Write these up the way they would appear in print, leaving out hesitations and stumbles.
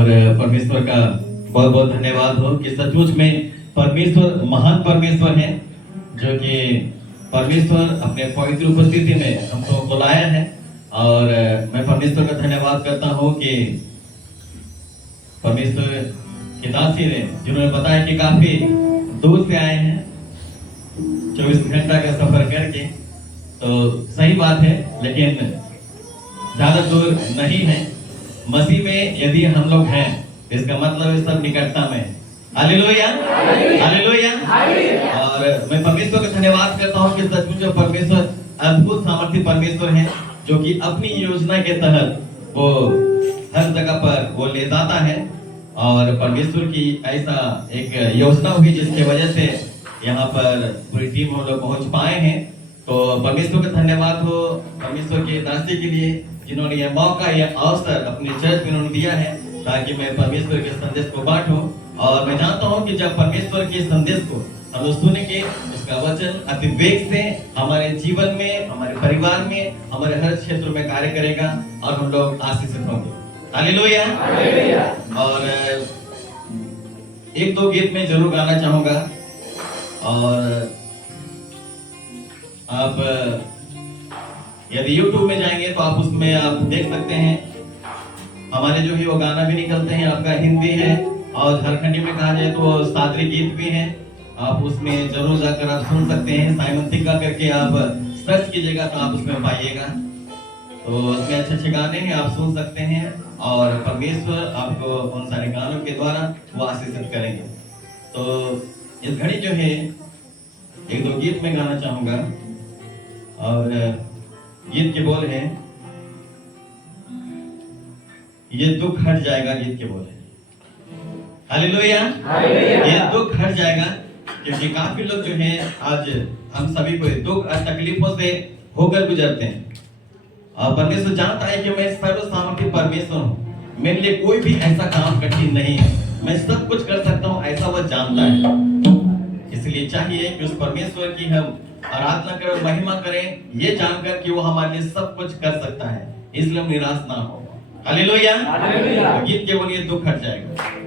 और परमेश्वर का बहुत बहुत धन्यवाद हो कि सचमुच में परमेश्वर महान परमेश्वर है, जो कि परमेश्वर अपने पवित्र उपस्थिति में हमको बुलाया है। और मैं परमेश्वर का धन्यवाद करता हूँ कि परमेश्वर के दासी ने जिन्होंने बताया कि काफी दूर से आए हैं 24 घंटा का सफर करके, तो सही बात है, लेकिन ज्यादा दूर नहीं है। मसीह में यदि हम लोग हैं, इसका मतलब है सब निकटता में। Hallelujah, hallelujah. और मैं परमेश्वर का धन्यवाद करता हूँ कि सचमुच परमेश्वर अद्भुत सामर्थ्य परमेश्वर है, जो कि अपनी योजना के तहत वो हर जगह पर वो ले जाता है। और परमेश्वर की ऐसा एक योजना हुई जिसके वजह से यहाँ पर पूरी टीम हम लोग पहुंच पाए हैं। तो परमेश्वर का धन्यवाद हो परमेश्वर के दासी के लिए, जिन्होंने यह मौका, यह अवसर अपने चर्च में उन्होंने दिया है ताकि मैं परमेश्वर के संदेश को बांटूं। और मैं जानता हूं कि जब परमेश्वर के संदेश को हम लोग सुनेंगे, उसका वचन अति वेग से हमारे जीवन में, हमारे परिवार में, हमारे हर क्षेत्र में कार्य करेगा और हम लोग आशीषित होंगे। हालेलुया। और एक दो गीत में जरूर गाना चाहूंगा। और आप यदि YouTube में जाएंगे तो आप उसमें आप देख सकते हैं, हमारे जो है वो गाना भी निकलते हैं, आपका हिंदी है और झारखंडी में कहा जाए तो सादरी गीत भी है। आप उसमें जरूर जाकर आप सुन सकते हैं। साइमन तिक्का करके आप सर्च कीजिएगा तो आप उसमें पाइएगा। तो उसमें अच्छे अच्छे गाने हैं, आप सुन सकते हैं और परमेश्वर आपको उन सारे गानों के द्वारा वो आशीषित करेंगे। तो इस घड़ी जो है एक दो गीत में गाना चाहूंगा। और गीत के बोल हैं, ये दुख हट जाएगा। गीत के बोल हैं, हालेलुया, ये दुख हट जाएगा। क्योंकि काफी लोग जो हैं आज हम सभी को दुख और तकलीफों से होकर गुजरते हैं। और परमेश्वर जानता है कि मैं सर्व सामर्थ्य परमेश्वर हूँ, मेरे लिए कोई भी ऐसा काम कठिन नहीं है, मैं सब कुछ कर सकता हूँ, ऐसा वह जानता है। इसलिए चाहिए कि उस परमेश्वर की हम आराधना करें, महिमा करें, ये जानकर कि वो हमारे लिए सब कुछ कर सकता है, इसलिए हम निराश ना हो। हालेलुया। तो गीत के बोलिए दुख हट जाएगा।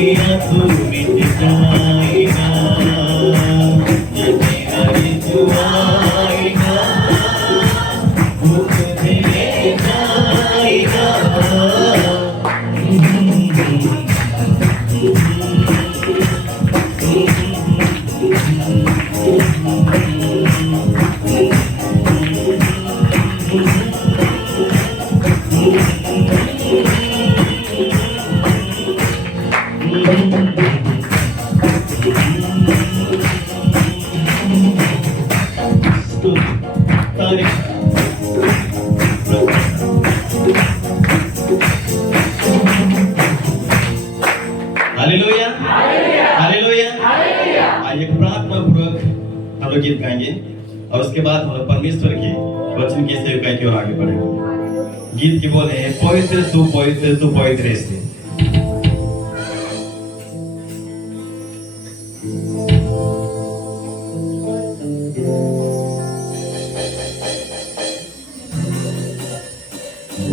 तू मिट जाएगा ये तेरा रिझवाएगा वो तुझे ले जाएगा हालेलुया हालेलुया। आइए प्रार्थना पूर्वक हम लोग गीत गाएंगे और उसके बाद हम लोग परमेश्वर के वचन की सेवकाई की ओर आगे बढ़ेंगे। गीत के बोले हैं पवित्र तू पवित्र से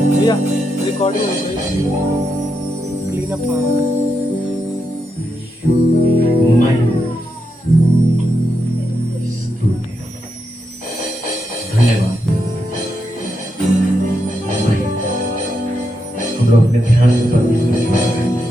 भैया रिकॉर्डिंग हो गई क्लीन अप धन्यवाद। हम लोग अपने ध्यान में परमेश्वर की ओर आएंगे।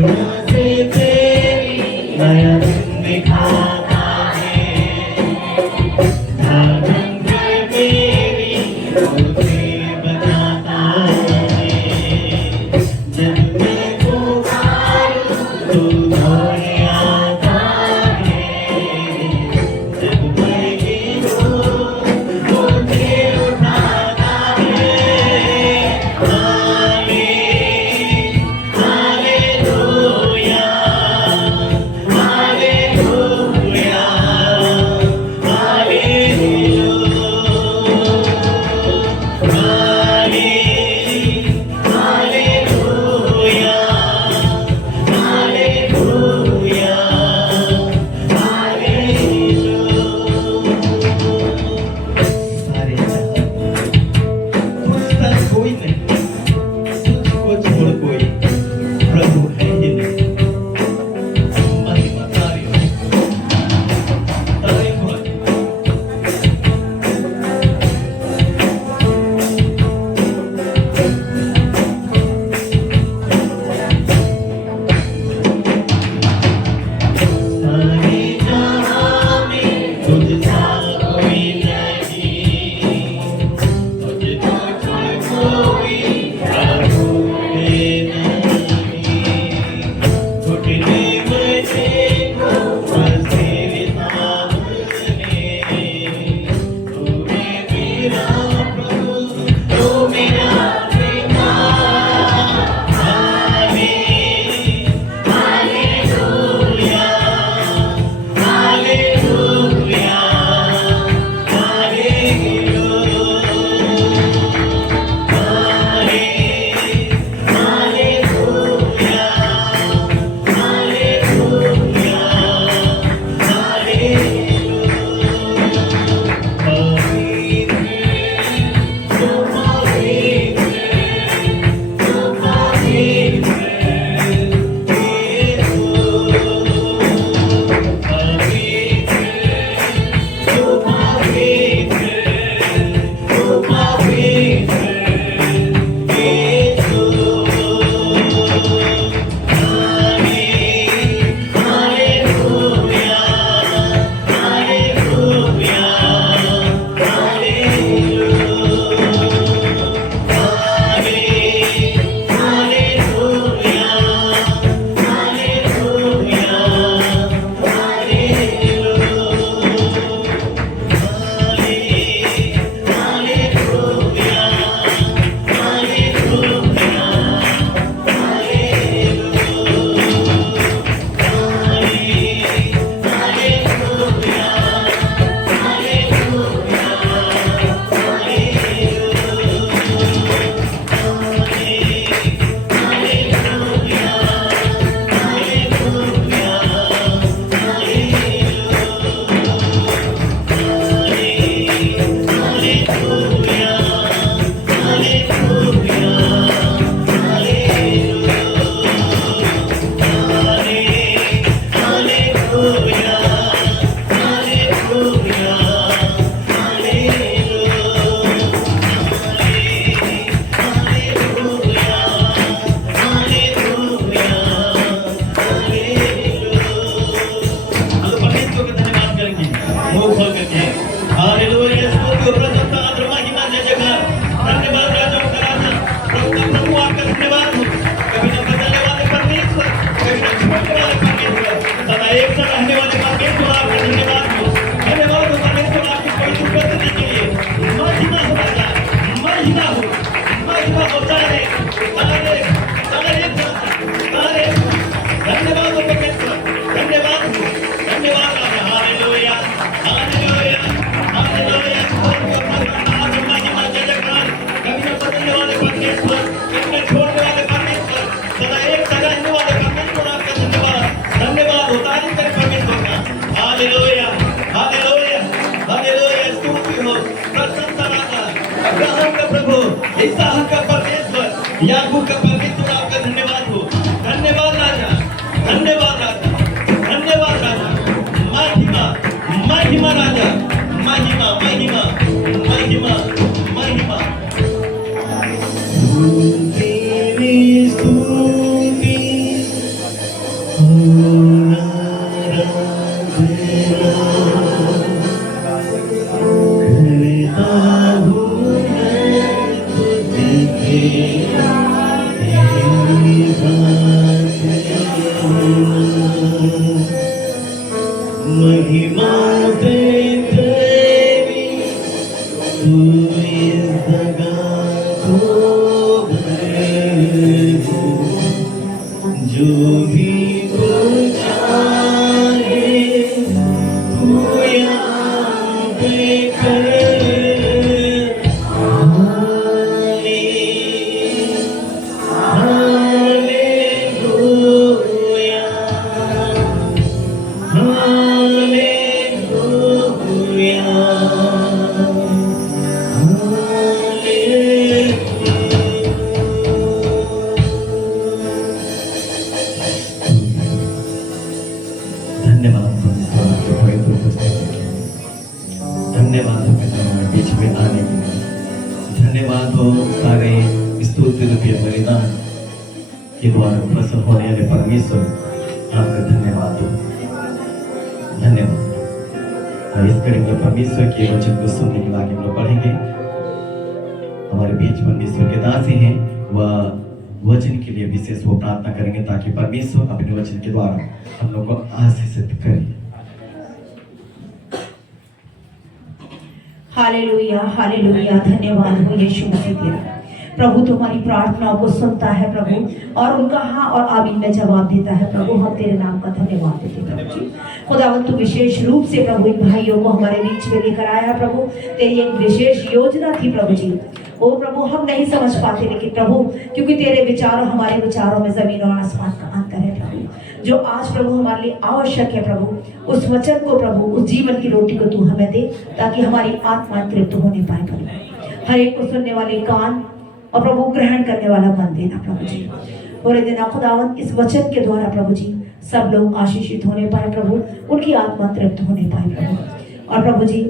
से तेरी नया दिन दिखाता है, धड़कन मेरी तुझे बताता है, जब मैं पुकारूं तू दौड़ आता है, जब मैं गिरूं मुझे उठाता है। हाले हालेलुया हालेलुया हालेलुया हालेलुया तुझसा कोई नहीं, तुझको छोड़ कोई प्रभु है ही नहीं। महिमा तारीफ हो। सारे जहां में तुझसा कोई नहीं, तुझको छोड़ कोई प्रभु है नहीं। घुटने में देखो बसे सामने, तू है मेरा प्रभु, तू मेरा पिता। हाले हालेलुया हालेलुया इसहाक का परमेश्वर, याकूब का परमेश्वर आपका धन्यवाद हो। धन्यवाद राजा, धन्यवाद राजा, धन्यवाद राजा। महिमा महिमा राजा, महिमा महिमा महिमा महिमा। तेरी स्तुति महिमा से तेरी तू इस जगह को भरे, जो भी कुछ चाहे तू यहाँ पे करे। हालेलुया, हालेलुया, धन्यवाद आपके पवित्र उपस्थिति के लिए। धन्यवाद हो पिता हमारे बीच में आने के लिए। धन्यवाद हो सारे स्तुति रूपी बलिदान के द्वारा प्रसन्न होने वाले परमेश्वर, आपका धन्यवाद हो। धन्यवाद। और इस कड़ी में परमेश्वर के वचन को सुनने के लिए आगे हम लोग बढ़ेंगे। हमारे बीच परमेश्वर के दास हैं, वह वचन के लिए विशेष वो प्रार्थना करेंगे ताकि परमेश्वर अपने वचन के द्वारा हम लोग को आशीषित करे। Hallelujah, hallelujah. धन्यवाद हो यीशु मसीह तेरा। प्रभु तुम्हारी प्रार्थनाओं को सुनता है प्रभु, और उनका हाँ और आमीन में जवाब देता है प्रभु। हम तेरे नाम का धन्यवाद देते हैं प्रभु जी। खुदावंद तू विशेष रूप से प्रभु इन भाइयों को हमारे बीच में लेकर आया प्रभु। तेरी एक विशेष योजना थी प्रभु जी। ओ प्रभु, हम नहीं समझ पाते, लेकिन प्रभु क्योंकि तेरे विचार हमारे विचारों में जमीन और आसमान का अंतर है प्रभु। जो आज प्रभु हमारे लिए आवश्यक है प्रभु, उस वचन को प्रभु, उस जीवन की रोटी को तू हमें दे, ताकि हमारी आत्मा तृप्त होने पाए प्रभु। हर एक को सुनने वाले कान और प्रभु ग्रहण करने वाला मन देना प्रभु जी। पूरे दिन खुदावंद इस वचन के द्वारा प्रभु जी सब लोग आशीषित होने पाए प्रभु, उनकी आत्मा तृप्त होने पाए प्रभु। और प्रभु जी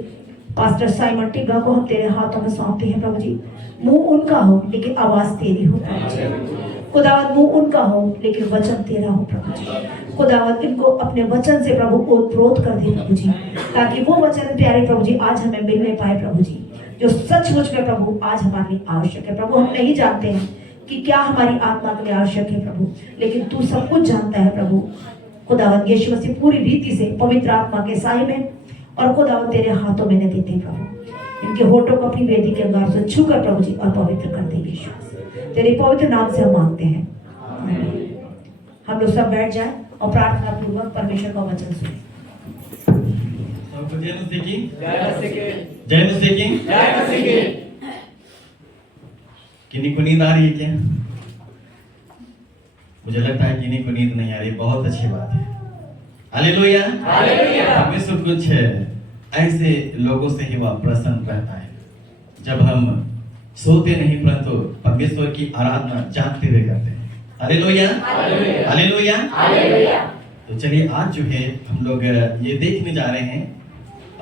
पास्टर साइमन टिग्गा को हम तेरे हाथों में सौंपते हैं प्रभु जी। मुंह उनका हो लेकिन आवाज तेरी हो प्रभु जी। खुदावंद मुंह उनका हो लेकिन वचन तेरा हो प्रभु जी। खुदावंद इनको अपने वचन से प्रभु ओतप्रोत कर दे प्रभु जी, ताकि वो वचन प्यारे प्रभु जी आज हमें मिलने पाए प्रभु जी, जो सचमुच में प्रभु आज हमारे लिए आवश्यक है प्रभु। हम नहीं जानते हैं कि क्या हमारी आत्मा के लिए आवश्यक है प्रभु, लेकिन तू सब कुछ जानता है प्रभु। खुदावंद यीशु मसीह पूरी रीति से पवित्र आत्मा के साए में और खुदावंद तेरे हाथों में देते हैं प्रभु। इनके होठों को अपनी वेदी के अंगार से छूकर प्रभु जी और पवित्र कर दे यीशु। तेरे पवित्र नाम से हम मांगते हैं। हम लोग सब बैठ जाएं और प्रार्थना पूर्वक परमेश्वर का वचन सुने। जय मसीह की जय मसीह की। किन्हीं को नींद आ रही है क्या? मुझे लगता है किन्हीं को नींद नहीं आ रही। बहुत अच्छी बात है। हालेलुया। परमेश्वर कुछ ऐसे लोगों से ही वह प्रसन्न रहता है जब हम सोते नहीं परंतु परमेश्वर की आराधना जागते हुए करते हैं। Hallelujah, hallelujah. तो चलिए आज जो है हम लोग ये देखने जा रहे हैं,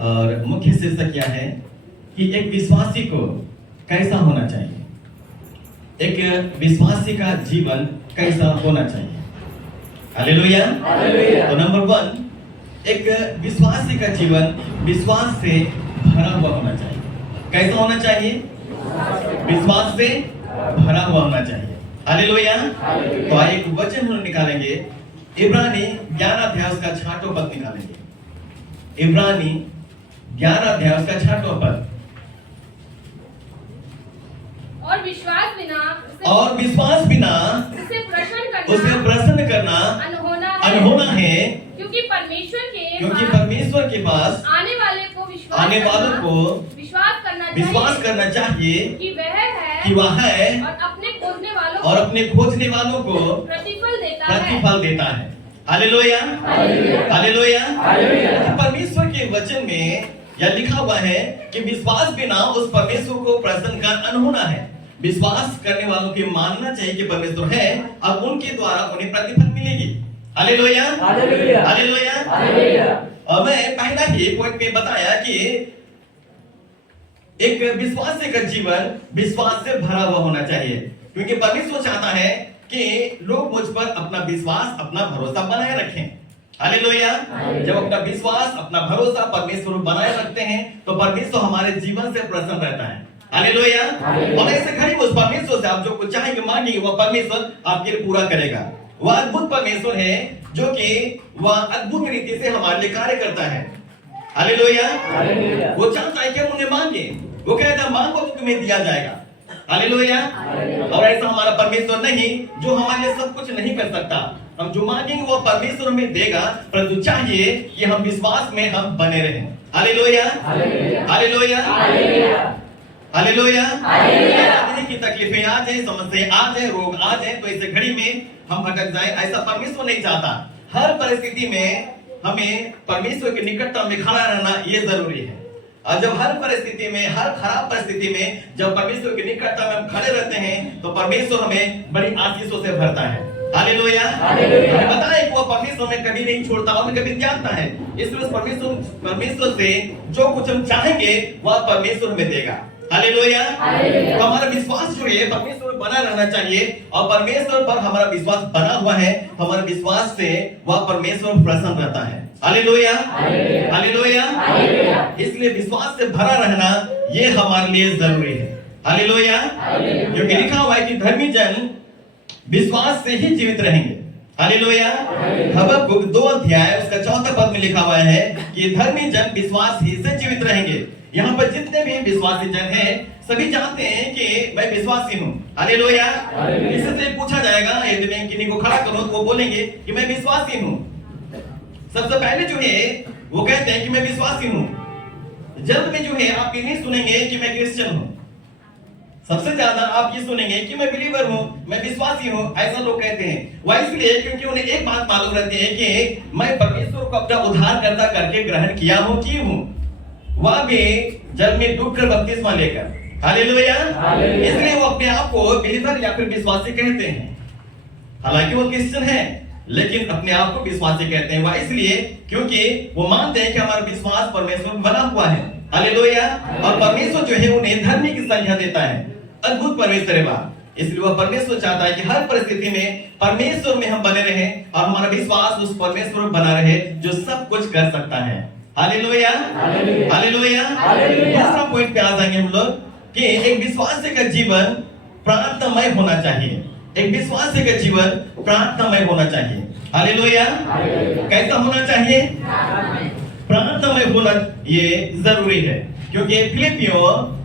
और मुख्य शीर्षक क्या है कि एक विश्वासी को कैसा होना चाहिए, एक विश्वासी का जीवन कैसा होना चाहिए। हालेलुया। तो नंबर 1, एक विश्वासी का जीवन विश्वास से भरा हुआ होना चाहिए। कैसा होना चाहिए? विश्वास से भरा हुआ होना चाहिए। हालेलुया। तो एक वचन हम निकालेंगे, इब्रानी 11 अध्याय उसका 6वां पद निकालेंगे। इब्रानी 11 अध्याय उसका 6वां पद। और विश्वास बिना उसे प्रसन्न करना अनहोना है, क्योंकि परमेश्वर के पास आने वालों को विश्वास करना चाहिए कि वह है और अपने खोजने वालों को प्रतिफल देता है। Hallelujah, hallelujah. परमेश्वर के वचन में यह लिखा हुआ है कि विश्वास बिना उस परमेश्वर को प्रसन्न कर अनहोना है। विश्वास करने वालों के मानना चाहिए कि परमेश्वर है और उनके द्वारा उन्हें प्रतिफल मिलेगी। Hallelujah, hallelujah, hallelujah. और मैं पहला ही पॉइंट में बताया कि एक विश्वासी का जीवन विश्वास से भरा हुआ होना चाहिए, क्योंकि परमेश्वर चाहता है कि लोग मुझ पर अपना विश्वास, अपना भरोसा बनाए रखें। हालेलुया। जब अपना विश्वास, अपना भरोसा परमेश्वर पर बनाए रखते हैं तो परमेश्वर हमारे जीवन से प्रसन्न रहता है। हालेलुया। और ऐसे करीब उस परमेश्वर से आप जो कुछ चाहेंगे, मांगेंगे, वह परमेश्वर आपके लिए पूरा करेगा। वह अद्भुत परमेश्वर है जो कि वह अद्भुत रीति से हमारे लिए कार्य करता है। हालेलुया। वो चाहता है कि हम उन्हें मांगे। वो कहता है मांगो तो तुम्हें दिया जाएगा। हालेलुया। और ऐसा हमारा परमेश्वर नहीं जो हमारे लिए सब कुछ नहीं कर सकता। हम जो मांगेंगे वो परमेश्वर हमें देगा, परंतु चाहिए कि हम विश्वास में हम बने रहें। हालेलुया। हालेलुया। हालेलुया। की तकलीफें आ जाए, समस्याएं आ जाए, रोग आ जाए, तो ऐसे घड़ी में हम भटक जाए, ऐसा परमेश्वर नहीं चाहता। हर परिस्थिति में हमें परमेश्वर की निकटता में खड़ा रहना ये जरूरी है। और जब हर परिस्थिति में, हर खराब परिस्थिति में जब परमेश्वर की निकटता में हम खड़े रहते हैं तो परमेश्वर हमें बड़ी आशीषों से भरता है। हालेलुया। हमें पता है कि वो परमेश्वर हमें कभी नहीं छोड़ता और कभी त्यागता है। इसलिए परमेश्वर से जो कुछ हम चाहेंगे वह परमेश्वर हमें देगा। हालेलुया। तो हमारा विश्वास जो है परमेश्वर में बना रहना चाहिए, और परमेश्वर पर हमारा विश्वास बना हुआ है तो हमारे विश्वास से वह परमेश्वर प्रसन्न रहता है। हालेलुया। हालेलुया। इसलिए विश्वास से भरा रहना ये हमारे लिए जरूरी है। हालेलुया। क्योंकि लिखा हुआ है कि धर्मी जन विश्वास से ही जीवित रहेंगे। हालेलुया। हबक्कुक 2 अध्याय उसका 4 पद में लिखा हुआ है कि धर्मी जन विश्वास ही से जीवित रहेंगे। यहाँ पर जितने भी विश्वासी जन हैं सभी जानते हैं कि मैं विश्वासी हूँ। हालेलुया। इससे पूछा जाएगा यदि मैं किन्हीं को खड़ा करूं तो वो बोलेंगे कि मैं विश्वासी हूँ। सबसे पहले जो है वो कहते हैं कि मैं विश्वासी हूँ। जल्द में जो है आप ये नहीं सुनेंगे कि मैं क्रिश्चियन हूँ। सबसे ज्यादा आप ये सुनेंगे कि मैं बिलीवर हूँ, मैं विश्वासी हूँ, ऐसा लोग कहते हैं। वह इसलिए क्योंकि उन्हें एक बात मालूम रहती है कि मैं परमेश्वर को अपना उद्धारकर्ता करके ग्रहण किया हूँ, की हूँ, वह भी जल में डूबकर बपतिस्मा लेकर। हालेलुया। इसलिए वो अपने आप को बिलीवर या फिर विश्वासी कहते हैं। हालांकि वो क्रिश्चियन है लेकिन अपने आप को विश्वासी कहते हैं। वह इसलिए क्योंकि वो मानते हैं कि हमारा विश्वास परमेश्वर में बना हुआ है। हालेलुया। और परमेश्वर जो है उन्हें धर्मी की संज्ञा देता है। अद्भुत परमेश्वर है वह। इसलिए वह परमेश्वर चाहता है कि हर परिस्थिति में परमेश्वर में हम बने रहें और हमारा विश्वास उस परमेश्वर में बना रहे जो सब कुछ कर सकता है। हालेलुया। हालेलुया। दूसरा पॉइंट पे आ जाएंगे हम लोग कि एक विश्वासी का जीवन प्रार्थनामय होना चाहिए। एक विश्वासी का जीवन प्रार्थनामय होना चाहिए। हालेलुया। कैसा होना चाहिए? प्रार्थनामय होना ये जरूरी है, क्योंकि फिलिपियों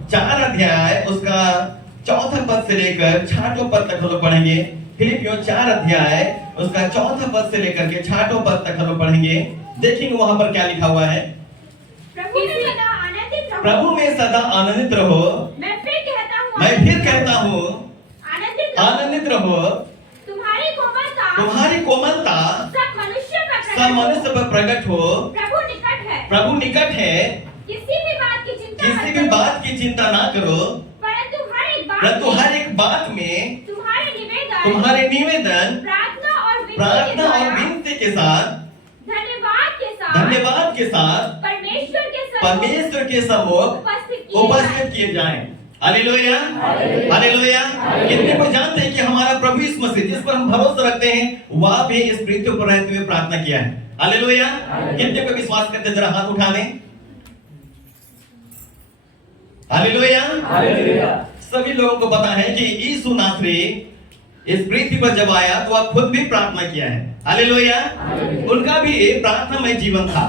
4 अध्याय उसका 4 पद से लेकर 6 पद तक हम लोग पढ़ेंगे। फिलिपियों 4 अध्याय उसका 4 पद से लेकर के 6 पद तक हम लोग पढ़ेंगे। देखेंगे वहां पर क्या लिखा हुआ है। प्रभु में सदा आनंदित रहो। प्रभु में सदा आनंदित रहो। मैं फिर कहता हूँ आनंदित रहो। तुम्हारी कोमलता सब मनुष्य पर प्रकट हो। प्रभु निकट है। किसी भी बात की चिंता ना करो, परंतु हर एक बात में तुम्हारे निवेदन प्रार्थना और विनती के साथ धन्यवाद के साथ परमेश्वर के सम्मुख उपस्थित किए जाएं। हालेलुया। हालेलुया। कितने को जानते हैं कि हमारा प्रभु यीशु मसीह जिस पर हम भरोसा रखते हैं वह भी इस पृथ्वी पर रहते हुए प्रार्थना किया है। हालेलुया। कितने को विश्वास करते हैं? जरा हाथ उठा दें। हालेलुया। सभी लोगों को पता है कि यीशु नासरी इस पृथ्वी पर जब आया तो वह खुद भी प्रार्थना किया है। हालेलुया। उनका भी प्रार्थनामय जीवन था।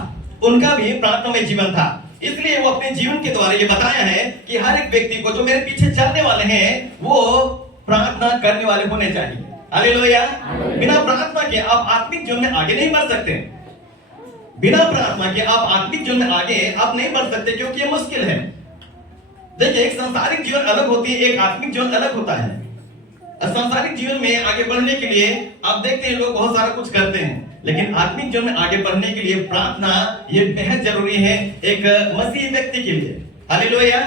उनका भी प्रार्थनामय जीवन था। इसलिए वो अपने जीवन के द्वारा ये बताया है कि हर एक व्यक्ति को जो मेरे पीछे चलने वाले हैं वो प्रार्थना करने वाले होने चाहिए। हालेलुया। बिना प्रार्थना के आप आत्मिक जीवन में आगे नहीं बढ़ सकते। बिना प्रार्थना के आप आत्मिक जीवन में आगे आप नहीं बढ़ सकते, क्योंकि ये मुश्किल है। देखिए, एक सांसारिक जीवन अलग होती है, एक आत्मिक जीवन अलग होता है। सांसारिक जीवन में आगे बढ़ने के लिए आप देखते हैं लोग बहुत सारा कुछ करते हैं, लेकिन आत्मिक जीवन में आगे बढ़ने के लिए प्रार्थना ये बेहद जरूरी है एक मसीही व्यक्ति के लिए। हालेलुया।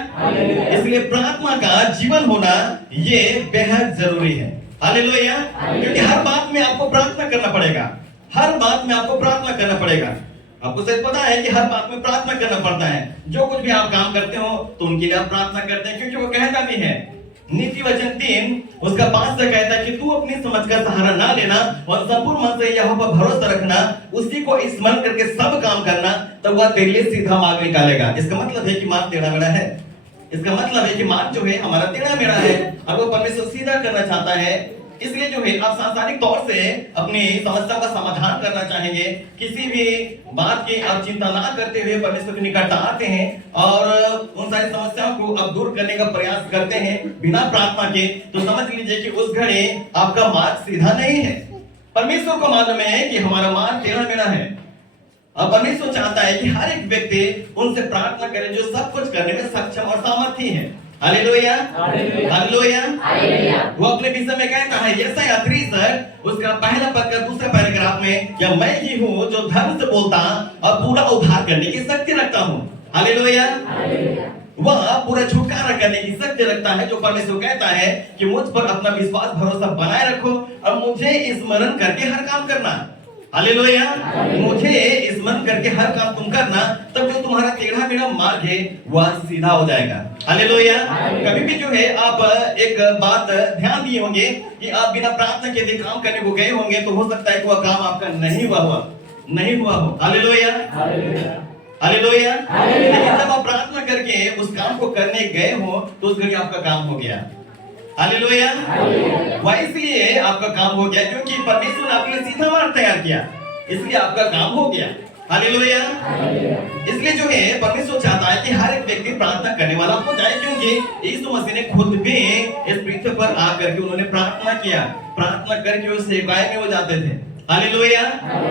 इसलिए प्रार्थना का जीवन होना ये बेहद जरूरी है। हालेलुया। क्योंकि हर बात में आपको प्रार्थना करना पड़ेगा। हर बात में आपको प्रार्थना करना पड़ेगा। आपको शायद पता है कि हर बात में प्रार्थना करना पड़ता है। जो कुछ भी आप काम करते हो तो उनके लिए आप प्रार्थना करते हैं, क्योंकि वो कहता भी है नीति वचन 3 उसका 5 से कहता है कि तू अपनी समझ का सहारा ना लेना और संपूर्ण मन से यहोवा पर भरोसा रखना, उसी को स्मरण करके सब काम करना, तब वह तेरे लिए सीधा मार्ग निकालेगा। इसका मतलब है कि मार्ग टेढ़ा मेढ़ा है। इसका मतलब है कि मार्ग जो है हमारा टेढ़ा मेढ़ा है और वो परमेश्वर सीधा करना चाहता है। इसलिए जो है आप सांसारिक तौर से अपनी समस्या का समाधान करना चाहेंगे, किसी भी बात की आप चिंता ना करते हुए परमेश्वर के निकट आते हैं और उन सारी समस्याओं को आप दूर करने का प्रयास करते हैं बिना प्रार्थना के, तो समझ लीजिए कि उस घड़ी आपका मार्ग सीधा नहीं है। परमेश्वर को मालूम है कि हमारा मार्ग टेढ़ा मेढ़ा है। अब परमेश्वर चाहता है कि हर एक व्यक्ति उनसे प्रार्थना करे जो सब कुछ करने में सक्षम और सामर्थी है। Hallelujah, hallelujah. वो अपने विषय में कहता है यशायाह 63 उसका पहला पद का दूसरा पैराग्राफ में, क्या मैं ही हूँ जो धर्म से बोलता और पूरा उद्धार करने की शक्ति रखता हूँ। हालेलुया। वह पूरा छुटकारा करने की शक्ति रखता है। जो परमेश्वर कहता है कि मुझ पर अपना विश्वास भरोसा बनाए रखो और मुझे स्मरण करके हर काम करना। हालेलुया। मुझे स्मरण करके हर काम तुम करना, तब जो तुम्हारा टेढ़ा मेढ़ा मार्ग है वह सीधा हो जाएगा। हालेलुया। कभी भी जो है आप एक बात ध्यान दिए होंगे कि आप बिना प्रार्थना के लिए काम करने को गए होंगे, तो हो सकता है कि वह काम आपका नहीं हुआ हो। Hallelujah, hallelujah. लेकिन जब आप प्रार्थना करके उस काम को करने गए हो तो उस घड़ी आपका काम हो गया। हालेलुया। वह इसलिए आपका काम हो गया क्योंकि परमेश्वर ने आपके लिए सीधा मार्ग तैयार किया, इसलिए आपका काम हो गया। हालेलुया। इसलिए जो है परमेश्वर चाहता है कि हर एक व्यक्ति प्रार्थना करने वाला हो जाए, क्योंकि यीशु मसीह ने खुद भी इस पृथ्वी पर आकर के उन्होंने प्रार्थना किया, प्रार्थना करके वो सेवकाई में हो जाते थे। हालेलुया।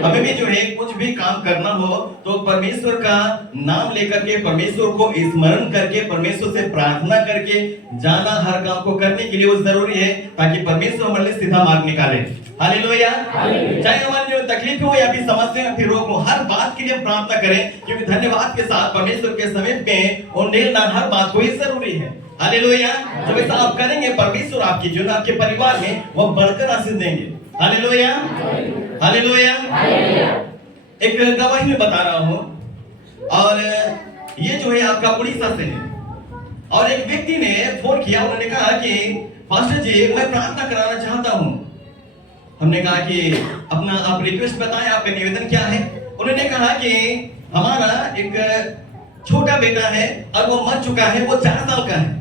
हमें भी जो है कुछ भी काम करना हो तो परमेश्वर का नाम लेकर के, परमेश्वर को स्मरण करके, परमेश्वर से प्रार्थना करके जाना, हर काम को करने के लिए वो जरूरी है ताकि परमेश्वर हमारे लिए सीधा मार्ग निकाले। हालेलुया। चाहे हमारी जो तकलीफ हो या फिर समस्या या फिर रोग हो, हर बात के लिए हम प्रार्थना करें, क्योंकि धन्यवाद के साथ परमेश्वर के समीप में उन्हें हर बात को ही जरूरी है। हालेलुया। जब ऐसा आप करेंगे परमेश्वर आपकी जो आपके परिवार में वो बढ़कर आशीष देंगे। Hallelujah, hallelujah. एक गवाही में बता रहा हूँ, और ये जो है आपका उड़ीसा से है, और एक व्यक्ति ने फोन किया, उन्होंने कहा कि पास्टर जी मैं प्रार्थना कराना चाहता हूँ। हमने कहा कि अपना आप रिक्वेस्ट बताएं, आपका निवेदन क्या है। उन्होंने कहा कि हमारा एक छोटा बेटा है और वो मर चुका है, वो 4 साल का है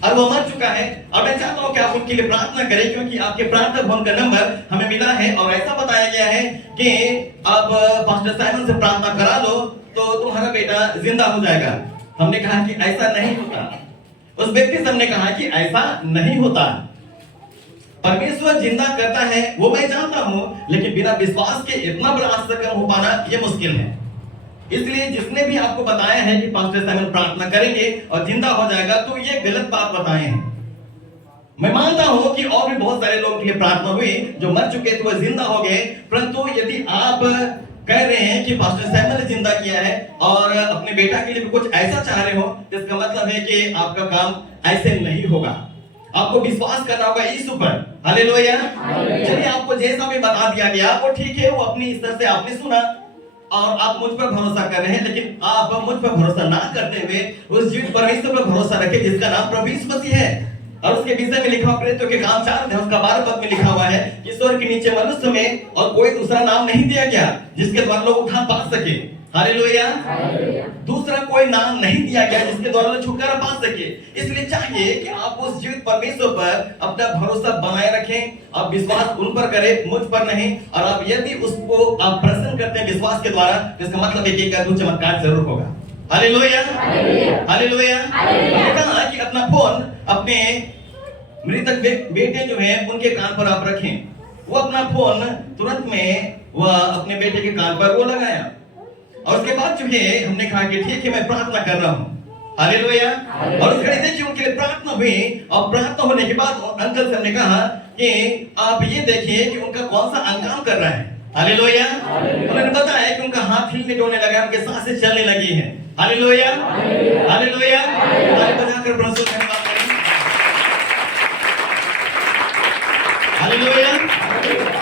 और वो मर चुका है, और मैं चाहता हूँ कि आप उनके लिए प्रार्थना करें, क्योंकि आपके प्रार्थना भवन का नंबर हमें मिला है और ऐसा बताया गया है कि आप पास्टर साइमन से प्रार्थना करा लो तो तुम्हारा बेटा जिंदा हो जाएगा। हमने कहा कि ऐसा नहीं होता। उस व्यक्ति से हमने कहा कि ऐसा नहीं होता, परमेश्वर जिंदा करता है वो मैं जानता हूँ, लेकिन बिना विश्वास के इतना बड़ा आश्चर्य हो पाना ये मुश्किल है। इसलिए जिसने भी आपको बताया है कि पास्टर साइमन प्रार्थना करेंगे और जिंदा हो जाएगा, तो ये गलत बात बताए हैं। मैं मानता हूं कि और भी बहुत सारे लोगों के लिए प्रार्थना हुई जो मर चुके थे, वो जिंदा हो गए, परंतु यदि आप कह रहे हैं कि पास्टर साइमन ने जिंदा किया है और अपने बेटा के लिए भी कुछ ऐसा चाह रहे हो, इसका मतलब है कि आपका काम ऐसे नहीं होगा। आपको विश्वास करना होगा यीशु पर। हालेलुया। चलिए आपको जैसा भी बता दिया गया वो ठीक है, वो अपनी स्तर से आपने सुना और आप मुझ पर भरोसा कर रहे हैं, लेकिन आप मुझ पर भरोसा ना करते हुए उस जीवित परमेश्वर पर भरोसा रखें जिसका नाम प्रभु यीशु मसीह है। और उसके विषय में लिखा हुआ प्रेरितों के काम 4 अध्याय उसका 12 पद में लिखा हुआ है कि स्वर्ग के नीचे मनुष्य में और कोई दूसरा नाम नहीं दिया गया जिसके द्वारा लोग उद्धार पा सके। हालेलुया। दूसरा कोई नाम नहीं दिया गया जिसके द्वारा लोग छुटकारा पा सके। इसलिए चाहिए कि आप उस जीवित परमेश्वर पर अपना भरोसा बनाए रखें, आप विश्वास उन पर करें, मुझ पर नहीं। और आप यदि उसको आप प्रसन्न करते हैं विश्वास के द्वारा, तो इसका मतलब है कि एक अद्भुत चमत्कार जरूर होगा। Hallelujah, hallelujah. मैंने कहा कि अपना फोन अपने मृतक बेटे जो है उनके कान पर आप रखें। वो अपना फोन तुरंत में वह अपने बेटे के कान पर वो लगाया, और उसके बाद जो है हमने कहा कि ठीक है मैं प्रार्थना कर रहा हूँ। हालेलुया। और उस घड़ी देखिए उनके लिए प्रार्थना हुई, और प्रार्थना होने के बाद अंकल से हमने कहा कि आप ये देखिए कि उनका कौन सा अंग काम कर रहा है। हालेलुया। उन्होंने बताया कि उनका हाथ हिलने डोलने लगा, उनके सांसें चलने लगी हैं। Hallelujah, hallelujah. ताली बजाकर प्रभु को धन्यवाद करें। हालेलुया।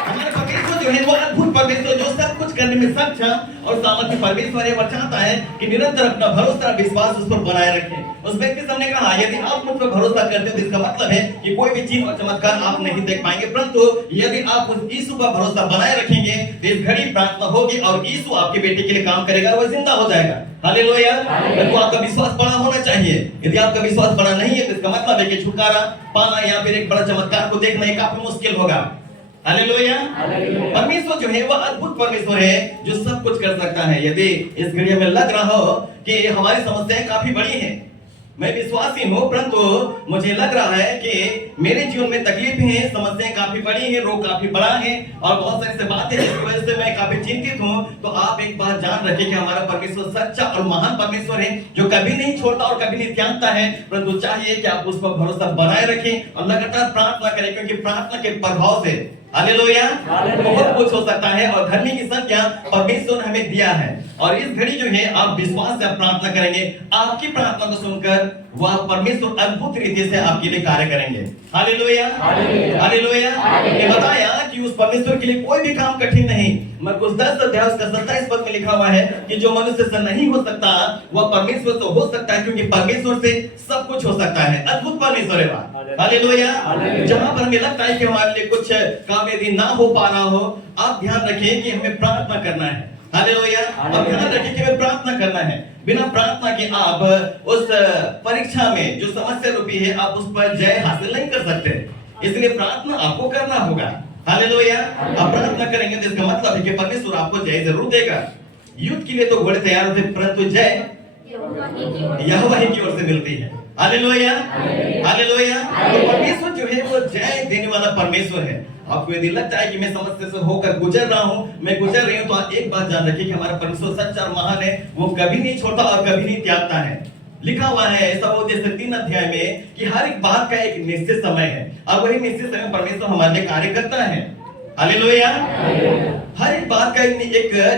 हमारा परमेश्वर जो है वो अद्भुत परमेश्वर जो सब कुछ करने में सक्षम और सामर्थ्य परमेश्वर है। वह चाहता है कि निरंतर अपना भरोसा विश्वास उस पर बनाए रखें। उस व्यक्ति से हमने कहा यदि आप मुझ पर भरोसा करते हो तो इसका मतलब है कि कोई भी चीज और चमत्कार आप नहीं देख पाएंगे, परंतु यदि आप उस यीशु पर भरोसा बनाए रखेंगे तो इस घड़ी प्रार्थना होगी और यीशु आपके बेटे के लिए काम करेगा और वह जिंदा हो जाएगा। हालेलुया। तो आपका विश्वास बड़ा होना चाहिए। यदि आपका विश्वास बड़ा नहीं है तो इसका मतलब है कि छुटकारा पाना या फिर एक बड़ा चमत्कार को देखना काफी मुश्किल होगा। हालेलुया। परमेश्वर जो है वह अद्भुत परमेश्वर है जो सब कुछ कर सकता है। यदि इस घड़ी में लग रहा हो कि हमारी समस्याएं काफी बड़ी हैं, मैं विश्वासी हूँ, परंतु मुझे लग रहा है कि मेरे जीवन में तकलीफें हैं, समस्याएं काफी बड़ी हैं, रोग काफी बड़ा है और बहुत सारी से बातें जिसकी वजह से मैं काफी चिंतित हूँ, तो आप एक बात जान रखें कि हमारा परमेश्वर सच्चा और महान परमेश्वर है जो कभी नहीं छोड़ता और कभी नहीं त्यागता है। परंतु चाहिए कि आप उस पर भरोसा बनाए रखें और लगातार प्रार्थना करें, क्योंकि प्रार्थना के प्रभाव से हालेलुया बहुत कुछ हो सकता है और धर्मी की संख्या परमेश्वर ने हमें दिया है। और इस घड़ी जो है आप विश्वास से प्रार्थना करेंगे, आपकी प्रार्थना को सुनकर वह परमेश्वर अद्भुत रीति से आपके लिए कार्य करेंगे। Hallelujah hallelujah. ये बताया कि उस परमेश्वर के लिए कोई भी काम कठिन नहीं। मरकुस 10 अध्याय उसका 27 पद में लिखा हुआ है कि जो मनुष्य से नहीं हो सकता वह परमेश्वर से हो सकता है, क्योंकि परमेश्वर से सब कुछ हो सकता है। अद्भुत परमेश्वर है वह। हालेलुया। जहां पर हमें लगता है कि हमारे लिए कुछ काम यदि ना हो पा रहा हो, आप ध्यान रखिए कि हमें प्रार्थना करना है। हालेलुया। अब ध्यान रखिए कि हमें प्रार्थना करना है। बिना प्रार्थना के आप उस परीक्षा में जो समस्या रूपी है आप उस पर जय हासिल नहीं कर सकते, इसलिए प्रार्थना आपको करना होगा। हालेलुया। आप प्रार्थना करेंगे तो इसका मतलब है कि परमेश्वर आपको जय जरूर देगा। युद्ध के लिए तो घोड़े तैयार होते, परंतु जय यहोवा ही की ओर से मिलती है। Hallelujah hallelujah. तो परमेश्वर जो है वो जय देने वाला परमेश्वर है। आपको यदि लगता है कि मैं समस्या से होकर गुजर रहा हूँ, मैं गुजर रही हूँ, तो आप एक बात जान रखिए कि हमारा परमेश्वर सच्चा और महान है। वो कभी नहीं छोड़ता और कभी नहीं त्यागता है। लिखा हुआ है ऐसा वो जैसे 3 अध्याय में कि हर एक बात का एक निश्चित समय है और वही निश्चित समय परमेश्वर हमारे लिए कार्य करता है। हालेलुया। हर एक बात का एक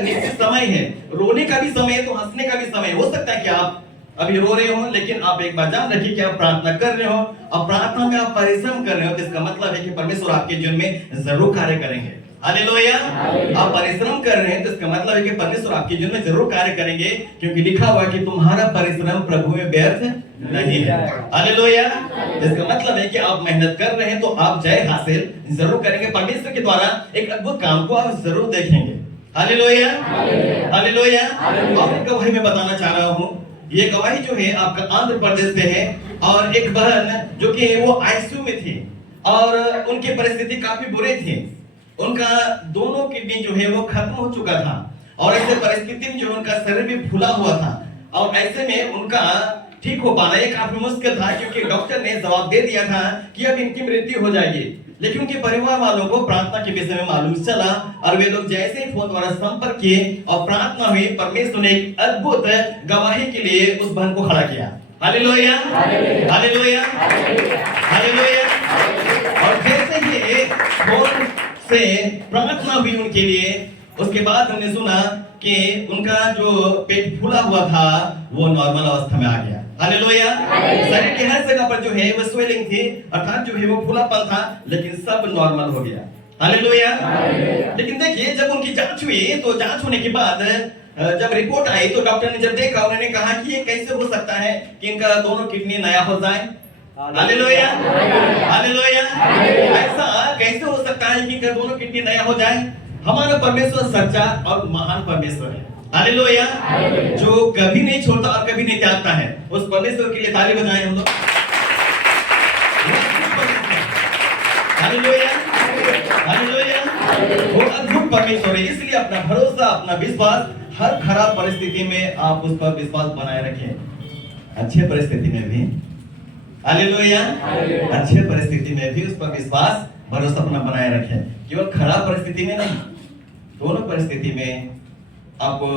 निश्चित समय है। रोने का भी समय है तो हंसने का भी समय हो सकता है कि आप अभी रो रहे हो, लेकिन आप एक बार जान रखिए कि आप प्रार्थना कर रहे हो और प्रार्थना में आप परिश्रम कर रहे हो, तो इसका मतलब है कि परमेश्वर आपके जीवन में जरूर कार्य करेंगे। हालेलुया। आप परिश्रम कर रहे हैं तो इसका मतलब है कि परमेश्वर आपके जीवन में जरूर कार्य करेंगे, क्योंकि लिखा हुआ है कि तुम्हारा परिश्रम प्रभु में व्यर्थ नहीं है। हालेलुया। इसका मतलब है कि आप मेहनत कर रहे हैं तो आप जय हासिल जरूर करेंगे। परमेश्वर के द्वारा एक अद्भुत काम को आप जरूर देखेंगे। Hallelujah hallelujah. और एक गवाही मैं बताना चाह रहा हूँ। ये गवाही जो है आपका आंध्र प्रदेश से है और एक बहन जो कि वो आईसीयू में थी और उनकी परिस्थिति काफी बुरी थी। उनका दोनों किडनी जो है वो खत्म हो चुका था और ऐसे परिस्थिति में जो उनका शरीर भी फूला हुआ था और ऐसे में उनका ठीक हो पाना ये काफी मुश्किल था, क्योंकि डॉक्टर ने जवाब दे दिया था कि अब इनकी मृत्यु हो जाएगी। लेकिन उनके परिवार वालों को प्रार्थना के विषय में मालूम चला और वे लोग जैसे ही फोन द्वारा संपर्क किए और प्रार्थना हुई, परमेश्वर ने एक अद्भुत गवाही के लिए उस बहन को खड़ा किया। Hallelujah hallelujah hallelujah. और जैसे ही फोन से प्रार्थना हुई उनके लिए, उसके बाद हमने सुना कि उनका जो पेट फूला हुआ था वो नॉर्मल अवस्था में आ गया। हालेलुया। शरीर के हर जगह पर जो है वो स्वेलिंग थी, अर्थात जो है वो फूलापन था, लेकिन सब नॉर्मल हो गया। हालेलुया। लेकिन देखिए जब उनकी जांच हुई तो जांच होने के बाद जब रिपोर्ट आई तो डॉक्टर ने जब देखा, उन्होंने कहा कि ये कैसे हो सकता है कि इनका दोनों किडनी नया हो जाए। Hallelujah hallelujah. ऐसा कैसे हो सकता है कि इनका दोनों किडनी नया हो जाए? हमारा परमेश्वर सच्चा और महान परमेश्वर है। हालेलुया। जो कभी नहीं छोड़ता और कभी नहीं त्यागता है, उस परमेश्वर के लिए ताली बजाएं हम लोग। Hallelujah hallelujah. वो अद्भुत परमेश्वर है, इसलिए अपना भरोसा अपना विश्वास हर खराब परिस्थिति में आप उस पर विश्वास बनाए रखें। अच्छे परिस्थिति में भी हालेलुया, अच्छे परिस्थिति में भी उस पर विश्वास भरोसा अपना बनाए रखें। केवल खराब परिस्थिति में नहीं, दोनों परिस्थिति में आपको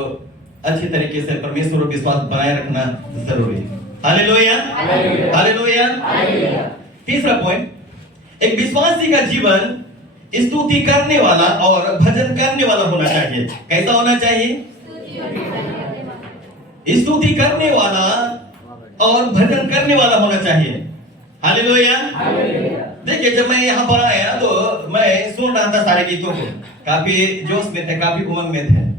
अच्छी तरीके से परमेश्वर पर विश्वास बनाए रखना जरूरी है। Hallelujah hallelujah. तीसरा पॉइंट, एक विश्वासी का जीवन स्तुति करने वाला और भजन करने वाला होना चाहिए। कैसा होना चाहिए? स्तुति करने वाला और भजन करने वाला होना चाहिए। हालेलुया। देखिए जब मैं यहाँ पर आया तो मैं सुन रहा था सारे गीतों को, काफी जोश में थे, काफी उमंग में थे।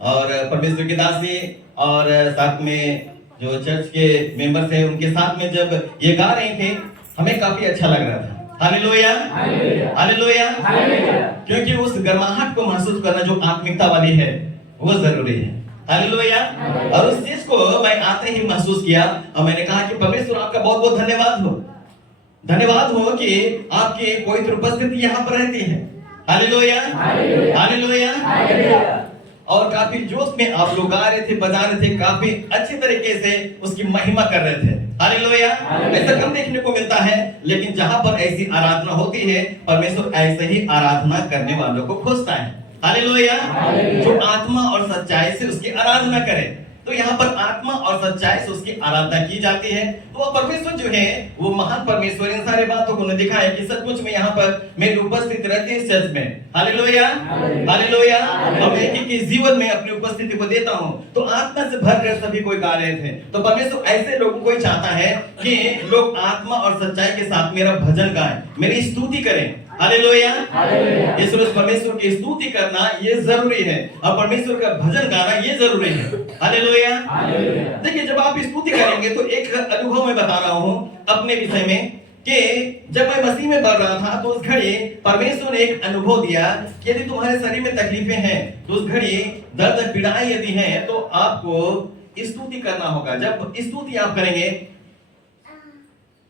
और परमेश्वर की दासी और साथ में जो चर्च के मेंबर्स हैं उनके साथ में जब ये गा रहे थे हमें काफी अच्छा लग रहा था। Hallelujah, hallelujah. क्योंकि उस गर्माहट को महसूस करना जो आत्मिकता वाली है वो जरूरी है। हालेलुया। और उस चीज को मैं आते ही महसूस किया और मैंने कहा कि परमेश्वर आपका बहुत बहुत धन्यवाद हो, धन्यवाद हो कि आपकी पवित्र उपस्थिति यहाँ पर रहती है। Hallelujah, hallelujah. और काफी जोश में आप लोग गा रहे थे, बजा रहे थे, काफी अच्छी तरीके से उसकी महिमा कर रहे थे। हालेलुया। ऐसा कम देखने को मिलता है, लेकिन जहां पर ऐसी आराधना होती है परमेश्वर ऐसे ही आराधना करने वालों को खोजता है। हालेलुया। जो आत्मा और सच्चाई से उसकी आराधना करे, तो यहाँ पर आत्मा और सच्चाई से उसकी आराधना की जाती है। तो वह परमेश्वर जो है वो महान परमेश्वर इन सारे बातों को दिखाया कि सचमुच में यहाँ पर मेरी उपस्थिति रहती है इस चर्च में। Hallelujah, hallelujah. और मैं एक एक जीवन में अपनी उपस्थिति को देता हूँ। तो आत्मा से भर कर सभी कोई गा रहे थे। तो परमेश्वर ऐसे लोगों को चाहता है कि लोग आत्मा और सच्चाई के साथ मेरा भजन गाएं, मेरी स्तुति करें। हालेलुया। इस रोज परमेश्वर की स्तुति करना ये जरूरी है और परमेश्वर का भजन गाना ये जरूरी है। हालेलुया। देखिए, जब आप स्तुति करेंगे तो एक अनुभव मैं बता रहा हूँ अपने विषय में कि जब मैं मसीह में बढ़ रहा था तो उस घड़ी परमेश्वर ने एक अनुभव दिया कि यदि तुम्हारे शरीर में तकलीफें हैं तो उस घड़ी दर्द पीड़ाएं यदि हैं तो आपको स्तुति करना होगा। जब स्तुति आप करेंगे